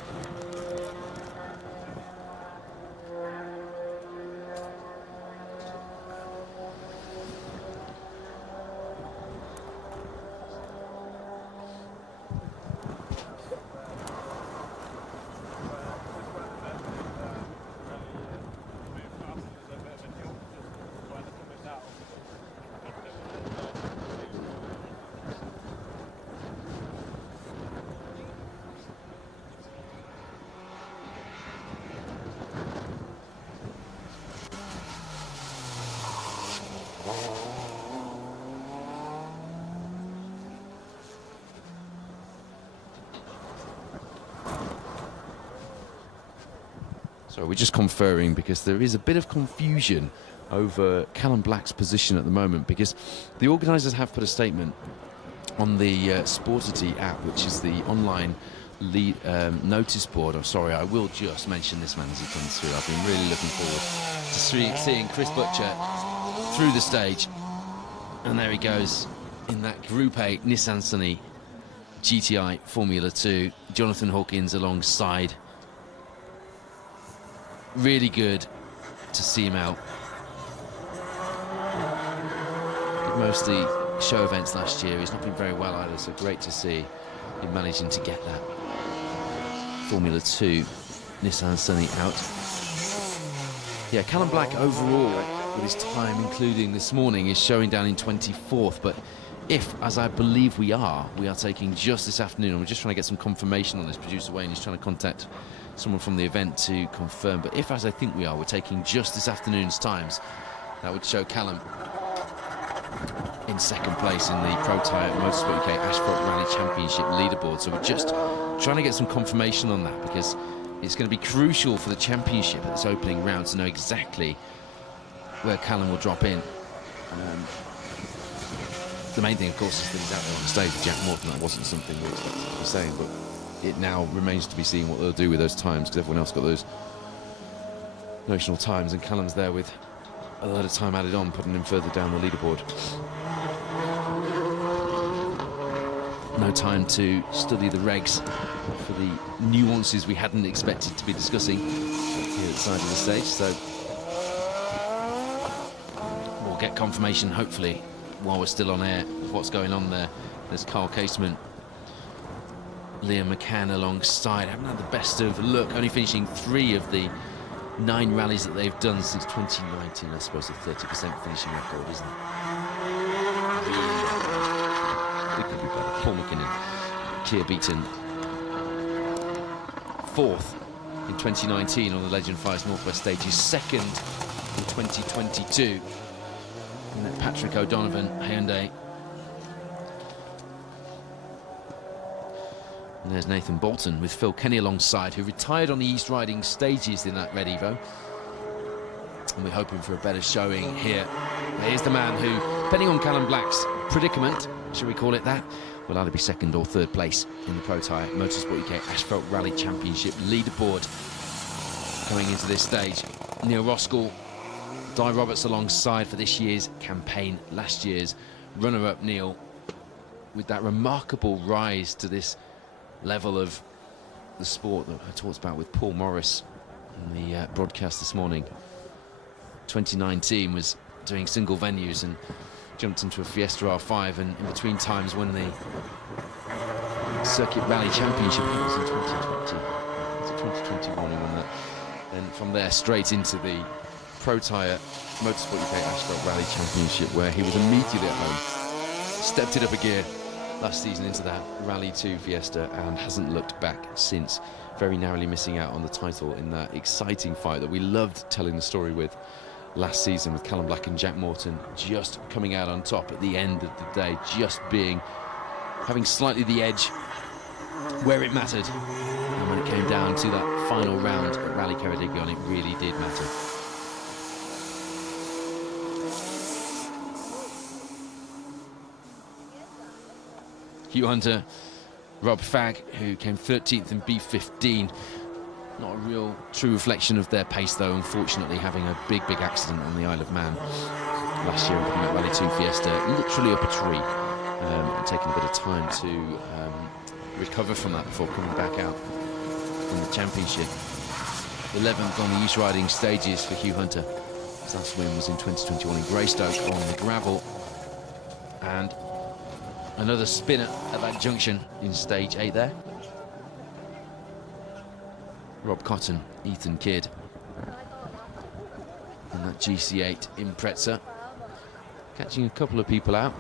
So we're just conferring because there is a bit of confusion over Callum Black's position at the moment, because the organisers have put a statement on the Sportity app, which is the online notice board. I'm sorry, I will just mention this man as he comes through. I've been really looking forward to seeing Chris Butcher through the stage. And there he goes in that Group 8 Nissan Sunny GTI Formula 2. Jonathan Hawkins alongside. Really good to see him out. Did mostly show events last year. He's not been very well either, so great to see him managing to get that Formula 2 Nissan Sunny out. Yeah, Callum Black overall, with his time, including this morning, is showing down in 24th. But if, as I believe we are taking just this afternoon, and we're just trying to get some confirmation on this. Producer Wayne is trying to contact someone from the event to confirm. But if, as I think we are, we're taking just this afternoon's times, that would show Callum in second place in the Protyre Motorsport UK Asphalt Rally Championship leaderboard. So we're just trying to get some confirmation on that, because it's going to be crucial for the championship at this opening round to know exactly where Callum will drop in. The main thing, of course, is that he's out there on the stage with Jack Morton. That wasn't something we expected to be saying, but it now remains to be seen what they'll do with those times, because everyone else got those notional times, and Callum's there with a lot of time added on, putting him further down the leaderboard. No time to study the regs for the nuances we hadn't expected to be discussing here at the side of the stage, so we'll get confirmation, hopefully, while we're still on air, of what's going on there. There's Carl Casement, Liam McCann alongside. Haven't had the best of luck, only finishing 3 of the 9 rallies that they've done since 2019. I suppose a 30% finishing record, isn't it? It could be better. Paul McKinnon, Keir Beaton, 4th in 2019 on the Legend Fires Northwest stages, 2nd in 2022. And then Patrick O'Donovan, Hyundai. And there's Nathan Bolton with Phil Kenny alongside, who retired on the East Riding stages in that Red Evo. And we're hoping for a better showing here. Here's the man who, depending on Callum Black's predicament, shall we call it that, will either be 2nd or 3rd place in the Protyre Motorsport UK Asphalt Rally Championship leaderboard. Coming into this stage, Neil Roskell, Di Roberts alongside for this year's campaign. Last year's runner-up Neil, with that remarkable rise to this level of the sport that I talked about with Paul Morris in the broadcast this morning. 2019 was doing single venues and jumped into a Fiesta R5, and in between times won the Circuit Rally Championship. It was in 2020. Was it 2021 he won that? And from there straight into the Protyre Motorsport UK Asphalt Rally Championship, where he was immediately at home. Stepped it up a gear last season into that Rally 2 Fiesta and hasn't looked back since, very narrowly missing out on the title in that exciting fight that we loved telling the story with last season, with Callum Black and Jack Morton just coming out on top at the end of the day, just having slightly the edge where it mattered. And when it came down to that final round at Rally Ceredigion, it really did matter. Hugh Hunter, Rob Fagg, who came 13th in B15. Not a real true reflection of their pace, though, unfortunately, having a big accident on the Isle of Man last year, looking at Rally 2 Fiesta, literally up a tree, and taking a bit of time to recover from that before coming back out in the championship. 11th on the East Riding stages for Hugh Hunter. His last win was in 2021 in Greystoke on the gravel. And another spinner at that junction in stage 8 there. Rob Cotton, Ethan Kidd. And that GC8 Impreza. Catching a couple of people out.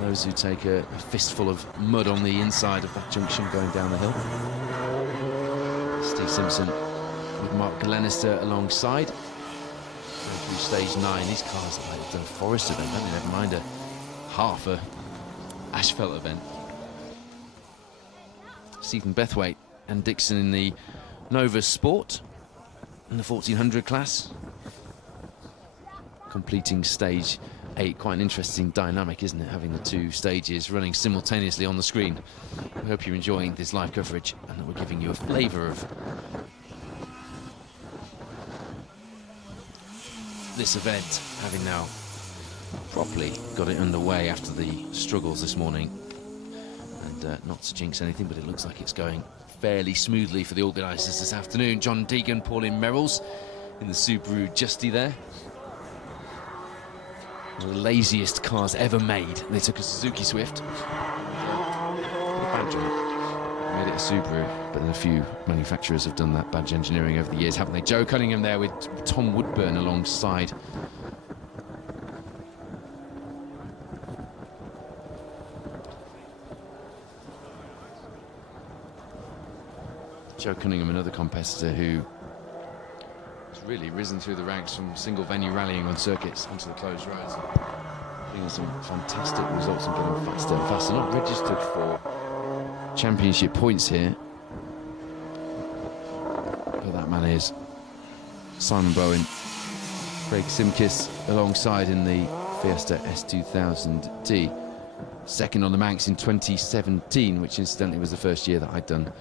Those who take a fistful of mud on the inside of that junction going down the hill. Steve Simpson with Mark Glenister alongside. Through stage 9, these cars are like they've done a forest event, haven't they? Never mind a half a asphalt event. Stephen Bethwaite and Dixon in the Nova Sport in the 1400 class, completing stage 8. Quite an interesting dynamic, isn't it, having the 2 stages running simultaneously on the screen. I hope you're enjoying this live coverage and that we're giving you a flavour of this event, having now properly got it underway after the struggles this morning. And not to jinx anything, but it looks like it's going fairly smoothly for the organisers this afternoon. John Deegan, Pauline Merrills in the Subaru Justy there. One of the laziest cars ever made. They took a Suzuki Swift. Made it a Subaru, but then a few manufacturers have done that badge engineering over the years, haven't they? Joe Cunningham there with Tom Woodburn alongside. Joe Cunningham, another competitor who has really risen through the ranks from single venue rallying on circuits onto the closed roads, bringing some fantastic results and getting faster and faster. Not registered for championship points here. Who that man is. Simon Bowen. Craig Simkis alongside in the Fiesta S2000D. Second on the Manx in 2017, which incidentally was the first year that I'd done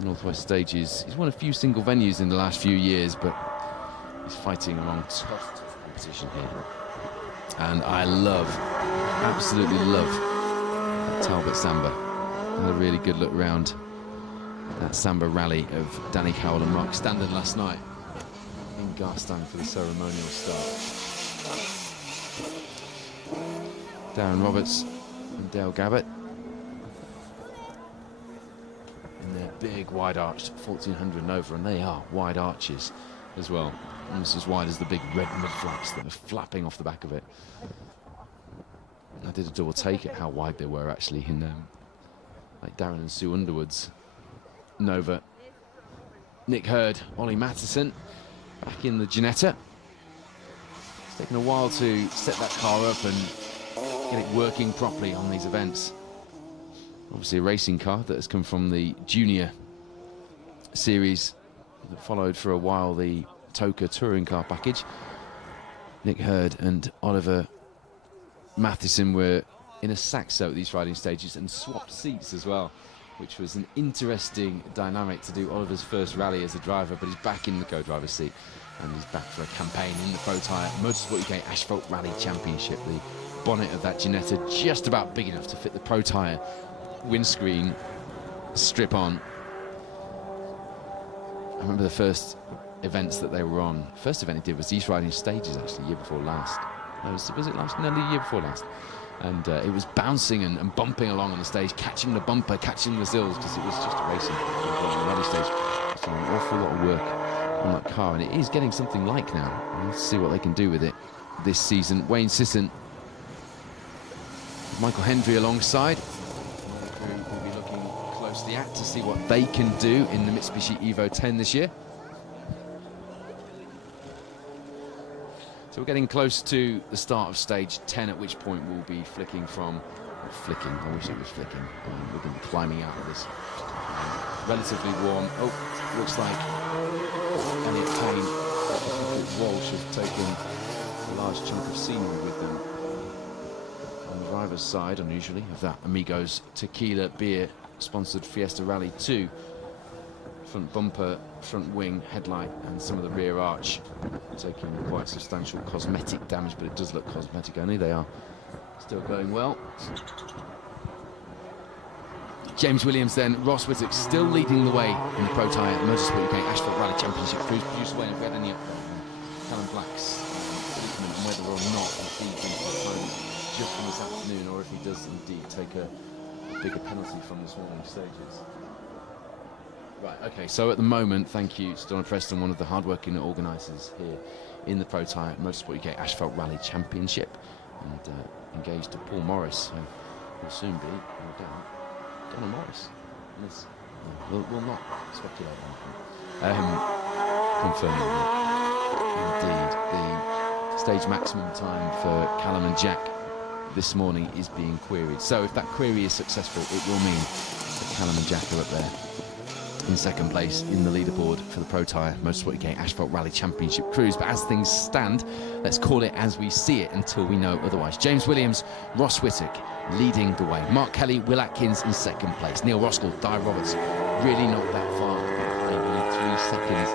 Northwest Stages. He's won a few single venues in the last few years, but he's fighting among tough competition here. And I love, absolutely love that Talbot Samba. And a really good look round that Samba rally of Danny Cowell and Mark Standen last night in Garstang for the ceremonial start. Darren Roberts and Dale Gabbett in their big wide arched 1400 Nova, and they are wide arches as well, almost as wide as the big red mud flaps that are flapping off the back of it. I did a double take at how wide they were actually in like Darren and Sue Underwood's Nova. Nick Hurd, Ollie Matheson back in the Ginetta. It's taken a while to set that car up and get it working properly on these events. Obviously a racing car that has come from the junior series that followed for a while the Toka touring car package. Nick Hurd and Oliver Matheson were in a Saxo at these riding stages and swapped seats as well, which was an interesting dynamic to do Oliver's first rally as a driver, but he's back in the co-driver's seat and he's back for a campaign in the Protyre Motorsport UK Asphalt Rally Championship. The bonnet of that Ginetta just about big enough to fit the Protyre windscreen strip on. I remember the first events that they were on. First event he did was these riding stages actually, year before last. Was it last? No, the year before last. And it was bouncing and bumping along on the stage, catching the bumper, catching the sills, because it was just a racing rally stage. It's an awful lot of work on that car, and it is getting something like now. Let's see what they can do with it this season. Wayne Sisson, Michael Hendry alongside, who will be looking closely at to see what they can do in the Mitsubishi Evo 10 this year. So we're getting close to the start of stage 10, at which point we'll be flicking from... flicking, I wish it was flicking. We're going to be climbing out of this relatively warm... Oh, looks like Elliot Kane and Walsh have taken a large chunk of scenery with them. On the driver's side, unusually, of that Amigos Tequila Beer sponsored Fiesta Rally 2. Front bumper, front wing, headlight and some of the rear arch taking quite substantial cosmetic damage, but it does look cosmetic only. They are still going well. James Williams then, Ross Whittock still leading the way in the Protyre Motorsport UK Asphalt Rally Championship Cruise. Producer Wayne, if we had any update on Callum Black's predicament and whether or not he feeds into the time just from this afternoon, or if he does indeed take a bigger penalty from this morning's stages. Right, okay, so at the moment, thank you to Donna Preston, one of the hard-working organisers here in the Protyre Motorsport UK Asphalt Rally Championship, and engaged to Paul Morris, who will soon be, no doubt, Donna Morris. Yes. We'll not speculate on that. Confirming that, indeed, the stage maximum time for Callum and Jack this morning is being queried. So if that query is successful, it will mean that Callum and Jack are up there in second place in the leaderboard for the Protyre Motorsport UK Asphalt Rally Championship Cruise. But as things stand, let's call it as we see it until we know otherwise. James Williams, Ross Whittock leading the way. Mark Kelly, Will Atkins in second place. Neil Roskell, Di Roberts, really not that far. Only 3 seconds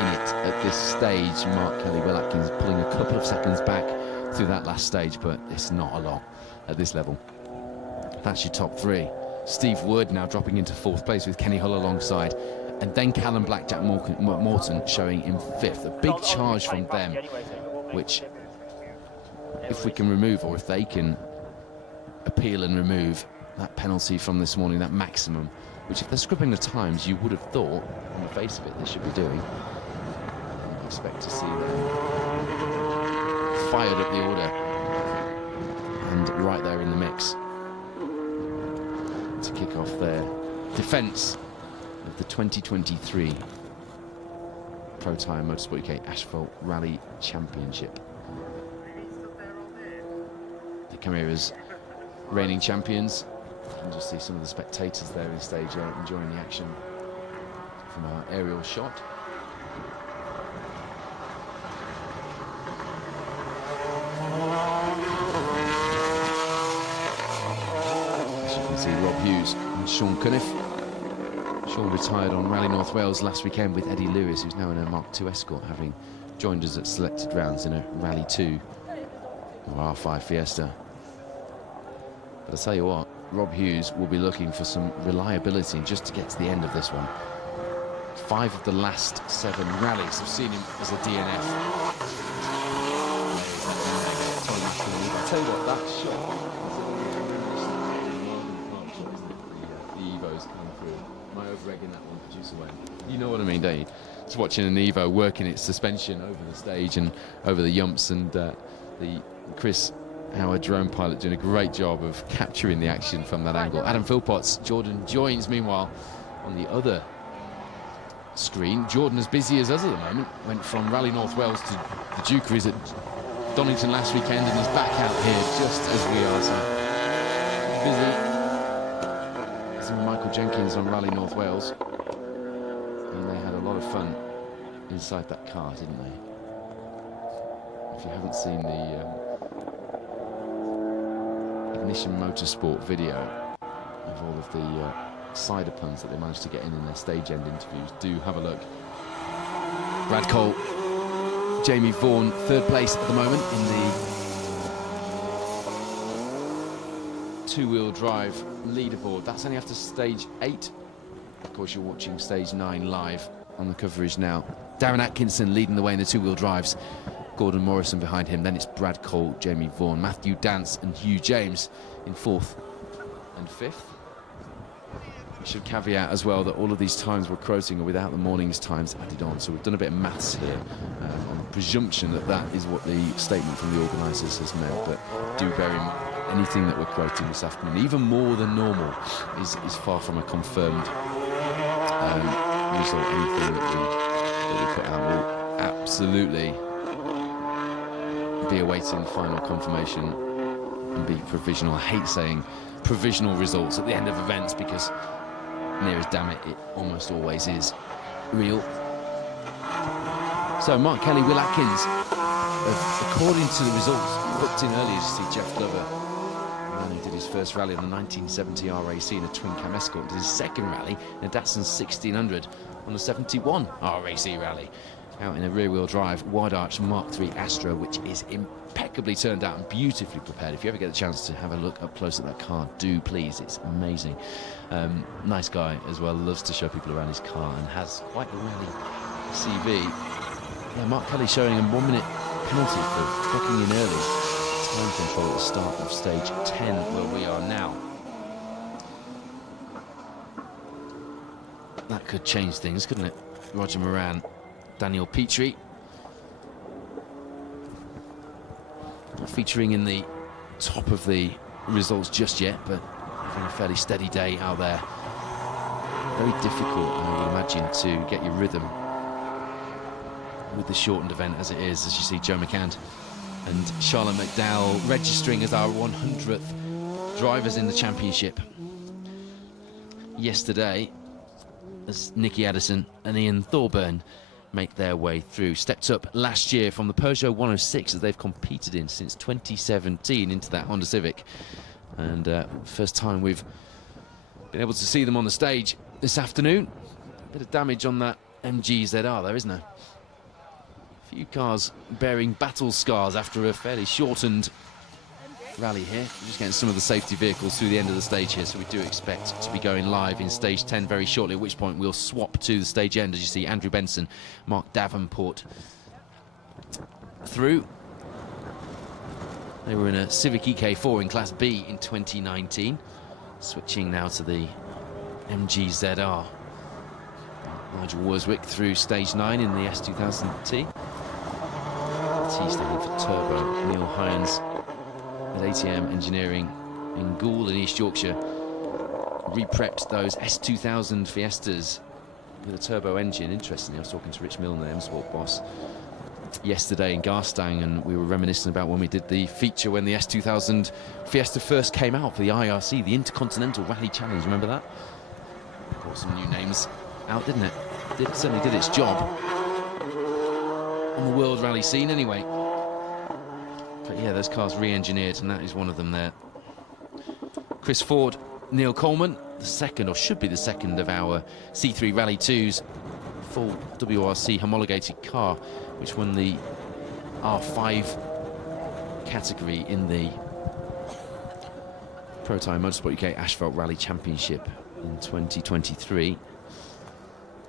in it at this stage. Mark Kelly, Will Atkins pulling a couple of seconds back through that last stage, but it's not a lot at this level. That's your top 3. Steve Wood now dropping into 4th place with Kenny Hull alongside, and then Callum Black, Jack Morton showing in 5th. A big charge from them, which if we can remove, or if they can appeal and remove that penalty from this morning, that maximum, which if they're scribbling the times, you would have thought on the face of it they should be doing. I expect to see them fired up the order and right there in the mix to kick off their defence of the 2023 Protyre Motorsport UK Asphalt Rally Championship. The Chimera's reigning champions You can just see some of the spectators there in stage 8 enjoying the action from our aerial shot. As you can see, Rob Hughes and Sean Cunniff. Sean retired on Rally North Wales last weekend with Eddie Lewis, who's now in a Mark II Escort, having joined us at selected rounds in a Rally 2 or R5 Fiesta. But I'll tell you what, Rob Hughes will be looking for some reliability just to get to the end of this one. 5 of the last 7 rallies have seen him as a DNF. I'll tell you what, that shot, the Evo's come through. Am I over-egging that one, producer Wayne? You know what I mean, don't you? Just watching an Evo working its suspension over the stage and over the yumps, and the Chris, our drone pilot, doing a great job of capturing the action from that angle. Adam Philpotts, Jordan joins meanwhile on the other screen. Jordan, as busy as us at the moment, went from Rally North Wales to the Dukeries at Donington last weekend and is back out here just as we are. So busy. Some Michael Jenkins on Rally North Wales, and they had a lot of fun inside that car, didn't they? If you haven't seen the Ignition Motorsport video of all of the cider puns that they managed to get in their stage end interviews, do have a look. Brad Cole, Jamie Vaughan, 3rd place at the moment in the two-wheel drive leaderboard. That's only after stage 8. Of course, you're watching stage 9 live on the coverage now. Darren Atkinson leading the way in the two-wheel drives. Gordon Morrison behind him. Then it's Brad Cole, Jamie Vaughan, Matthew Dance and Hugh James in 4th and 5th. We should caveat as well that all of these times we're quoting are without the morning's times added on. So we've done a bit of maths here on the presumption that that is what the statement from the organisers has meant. But do bear in mind, anything that we're quoting this afternoon, even more than normal, is far from a confirmed result. Anything that we put out will absolutely be awaiting final confirmation and be provisional. I hate saying provisional results at the end of events because near as damn it almost always is real. So Mark Kelly, Will Atkins, according to the results booked in earlier, you see Jeff Glover, and he did his first rally on the 1970 RAC in a twin cam Escort, did his second rally in a Datsun 1600 on the 71 RAC rally, out in a rear-wheel drive wide arch Mark III Astra, which is impeccably turned out and beautifully prepared. If you ever get a chance to have a look up close at that car, do please, it's amazing. Nice guy as well, loves to show people around his car and has quite a rally CV. Yeah, Mark Kelly showing a 1-minute penalty for booking in early. Time control at the start of stage 10 where we are now. That could change things, couldn't it? Roger Moran, Daniel Petrie, not featuring in the top of the results just yet, but having a fairly steady day out there. Very difficult, I would imagine, to get your rhythm with the shortened event as it is, as you see Joe McCann and Charlotte McDowell registering as our 100th drivers in the championship. Yesterday, as Nicky Addison and Ian Thorburn make their way through. Stepped up last year from the Peugeot 106 that they've competed in since 2017 into that Honda Civic. And first time we've been able to see them on the stage this afternoon. A bit of damage on that MG ZR there, isn't there? A few cars bearing battle scars after a fairly shortened rally here. We're just getting some of the safety vehicles through the end of the stage here, so we do expect to be going live in stage 10 very shortly, at which point we'll swap to the stage end, as you see Andrew Benson, Mark Davenport through. They were in a Civic EK4 in Class B in 2019, switching now to the MG ZR. Nigel Worswick through stage 9 in the S2000T. T standing for Turbo. Neil Hines at ATM Engineering in Goole in East Yorkshire re-prepped those S2000 Fiestas with a turbo engine. Interestingly, I was talking to Rich Milner, the M Sport boss, yesterday in Garstang, and we were reminiscing about when we did the feature when the S2000 Fiesta first came out for the IRC, the Intercontinental Rally Challenge. Remember that? Brought some new names out, didn't it? It certainly did its job on the world rally scene anyway. But yeah, those cars re-engineered, and that is one of them there. Chris Ford, Neil Coleman, the second, or should be the second, of our C3 Rally 2's full WRC homologated car, which won the R5 category in the Protyre Motorsport UK Asphalt Rally Championship in 2023.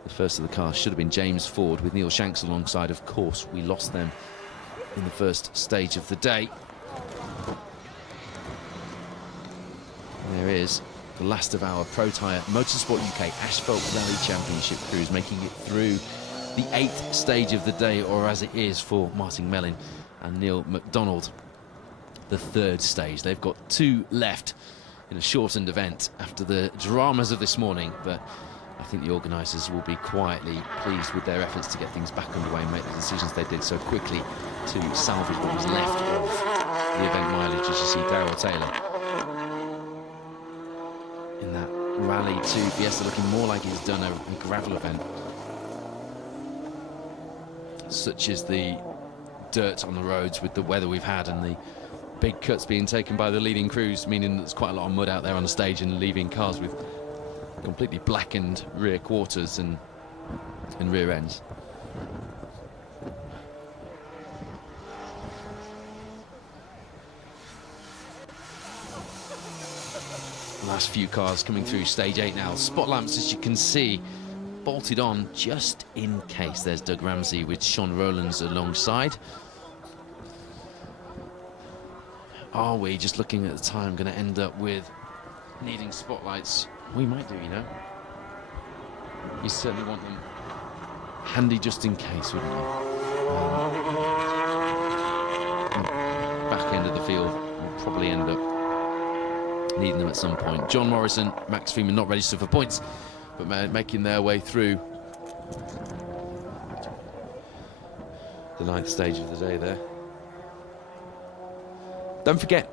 The first of the cars should have been James Ford with Neil Shanks alongside. Of course, we lost them in the first stage of the day. There is the last of our Protyre Motorsport UK Asphalt Rally Championship crews making it through the 8th stage of the day, or as it is for Martin Mellin and Neil MacDonald, the 3rd stage. They've got 2 left in a shortened event after the dramas of this morning, but I think the organisers will be quietly pleased with their efforts to get things back underway and make the decisions they did so quickly to salvage what was left of the event mileage. As you see Darryl Taylor in that Rally 2 Fiesta looking more like he's done a gravel event, such as the dirt on the roads with the weather we've had and the big cuts being taken by the leading crews, meaning there's quite a lot of mud out there on the stage and leaving cars with completely blackened rear quarters and rear ends. Last few cars coming through stage 8 now. Spot lamps, as you can see, bolted on just in case. There's Doug Ramsey with Sean Rowlands alongside. Are we, just looking at the time, going to end up with needing spotlights? We might do, you know. You certainly want them handy just in case, wouldn't you? Back end of the field, we'll probably end up needing them at some point. John Morrison, Max Freeman not registered for points, but making their way through the 9th stage of the day there. Don't forget,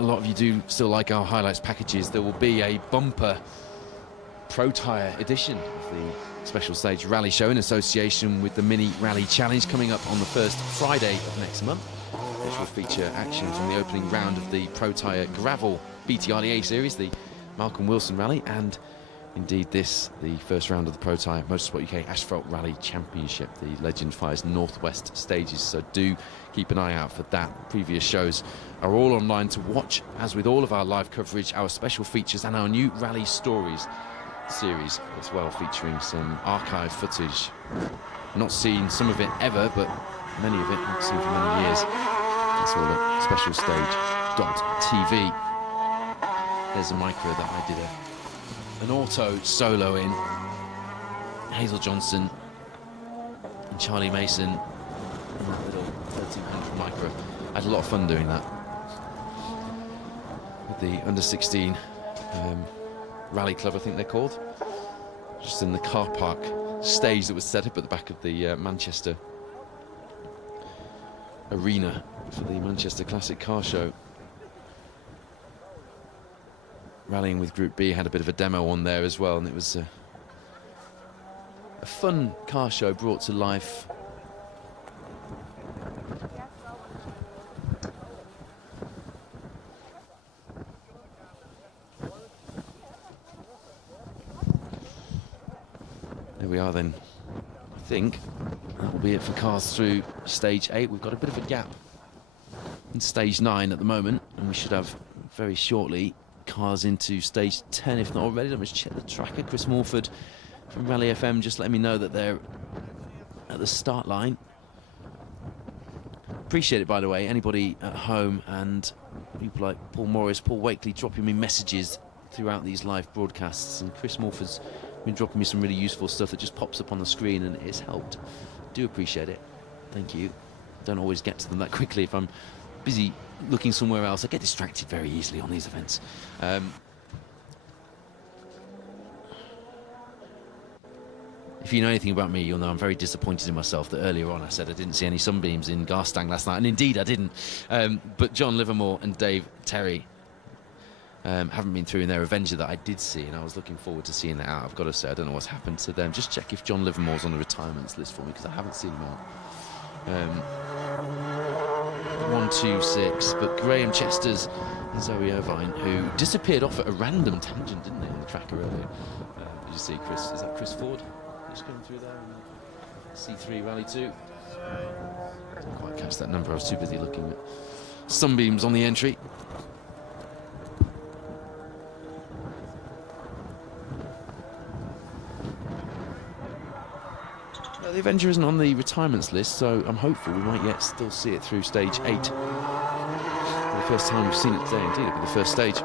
a lot of you do still like our highlights packages. There will be a bumper Protyre edition of the special stage rally show in association with the Mini Rally Challenge coming up on the first Friday of next month, which will feature action from the opening round of the Protyre Gravel BTRDA series, the Malcolm Wilson Rally, and indeed this, the first round of the Protyre Motorsport UK Asphalt Rally Championship, the Legend Fires Northwest stages. So do keep an eye out for that. Previous shows are all online to watch, as with all of our live coverage, our special features and our new Rally Stories series as well, featuring some archive footage. Not seen some of it ever, but many of it not seen for many years. That's all at specialstage.tv. There's a micro that I did an auto solo in. Hazel Johnson and Charlie Mason in that little 1300 micro. I had a lot of fun doing that with the under 16 rally club, I think they're called, just in the car park stage that was set up at the back of the Manchester arena for the Manchester Classic Car Show. Rallying with Group B had a bit of a demo on there as well, and it was a fun car show brought to life. There we are then. I think that'll be it for cars through stage 8. We've got a bit of a gap in stage 9 at the moment, and we should have very shortly cars into stage 10, if not already. Let me just check the tracker. Chris Morford from Rally FM just let me know that they're at the start line. Appreciate it, by the way, anybody at home and people like Paul Morris, Paul Wakely dropping me messages throughout these live broadcasts, and Chris Morford's been dropping me some really useful stuff that just pops up on the screen, and it's helped. Do appreciate it. Thank you. Don't always get to them that quickly if I'm busy looking somewhere else. I get distracted very easily on these events. if you know anything about me, you'll know I'm very disappointed in myself that earlier on I said I didn't see any sunbeams in Garstang last night, and indeed I didn't. But John Livermore and Dave Terry haven't been through in their Avenger that I did see, and I was looking forward to seeing that out. I've got to say, I don't know what's happened to them. Just check if John Livermore's on the retirements list for me, because I haven't seen him out. 1-2-6, but Graham Chesters and Zoe Irvine, who disappeared off at a random tangent, didn't they, on the track earlier? Did you see Chris? Is that Chris Ford just coming through there in C3 Rally 2? Didn't quite catch that number. I was too busy looking at sunbeams on the entry. The Avenger isn't on the retirements list, so I'm hopeful we might yet still see it through stage 8. For the first time we've seen it today, indeed, it'll be the first stage.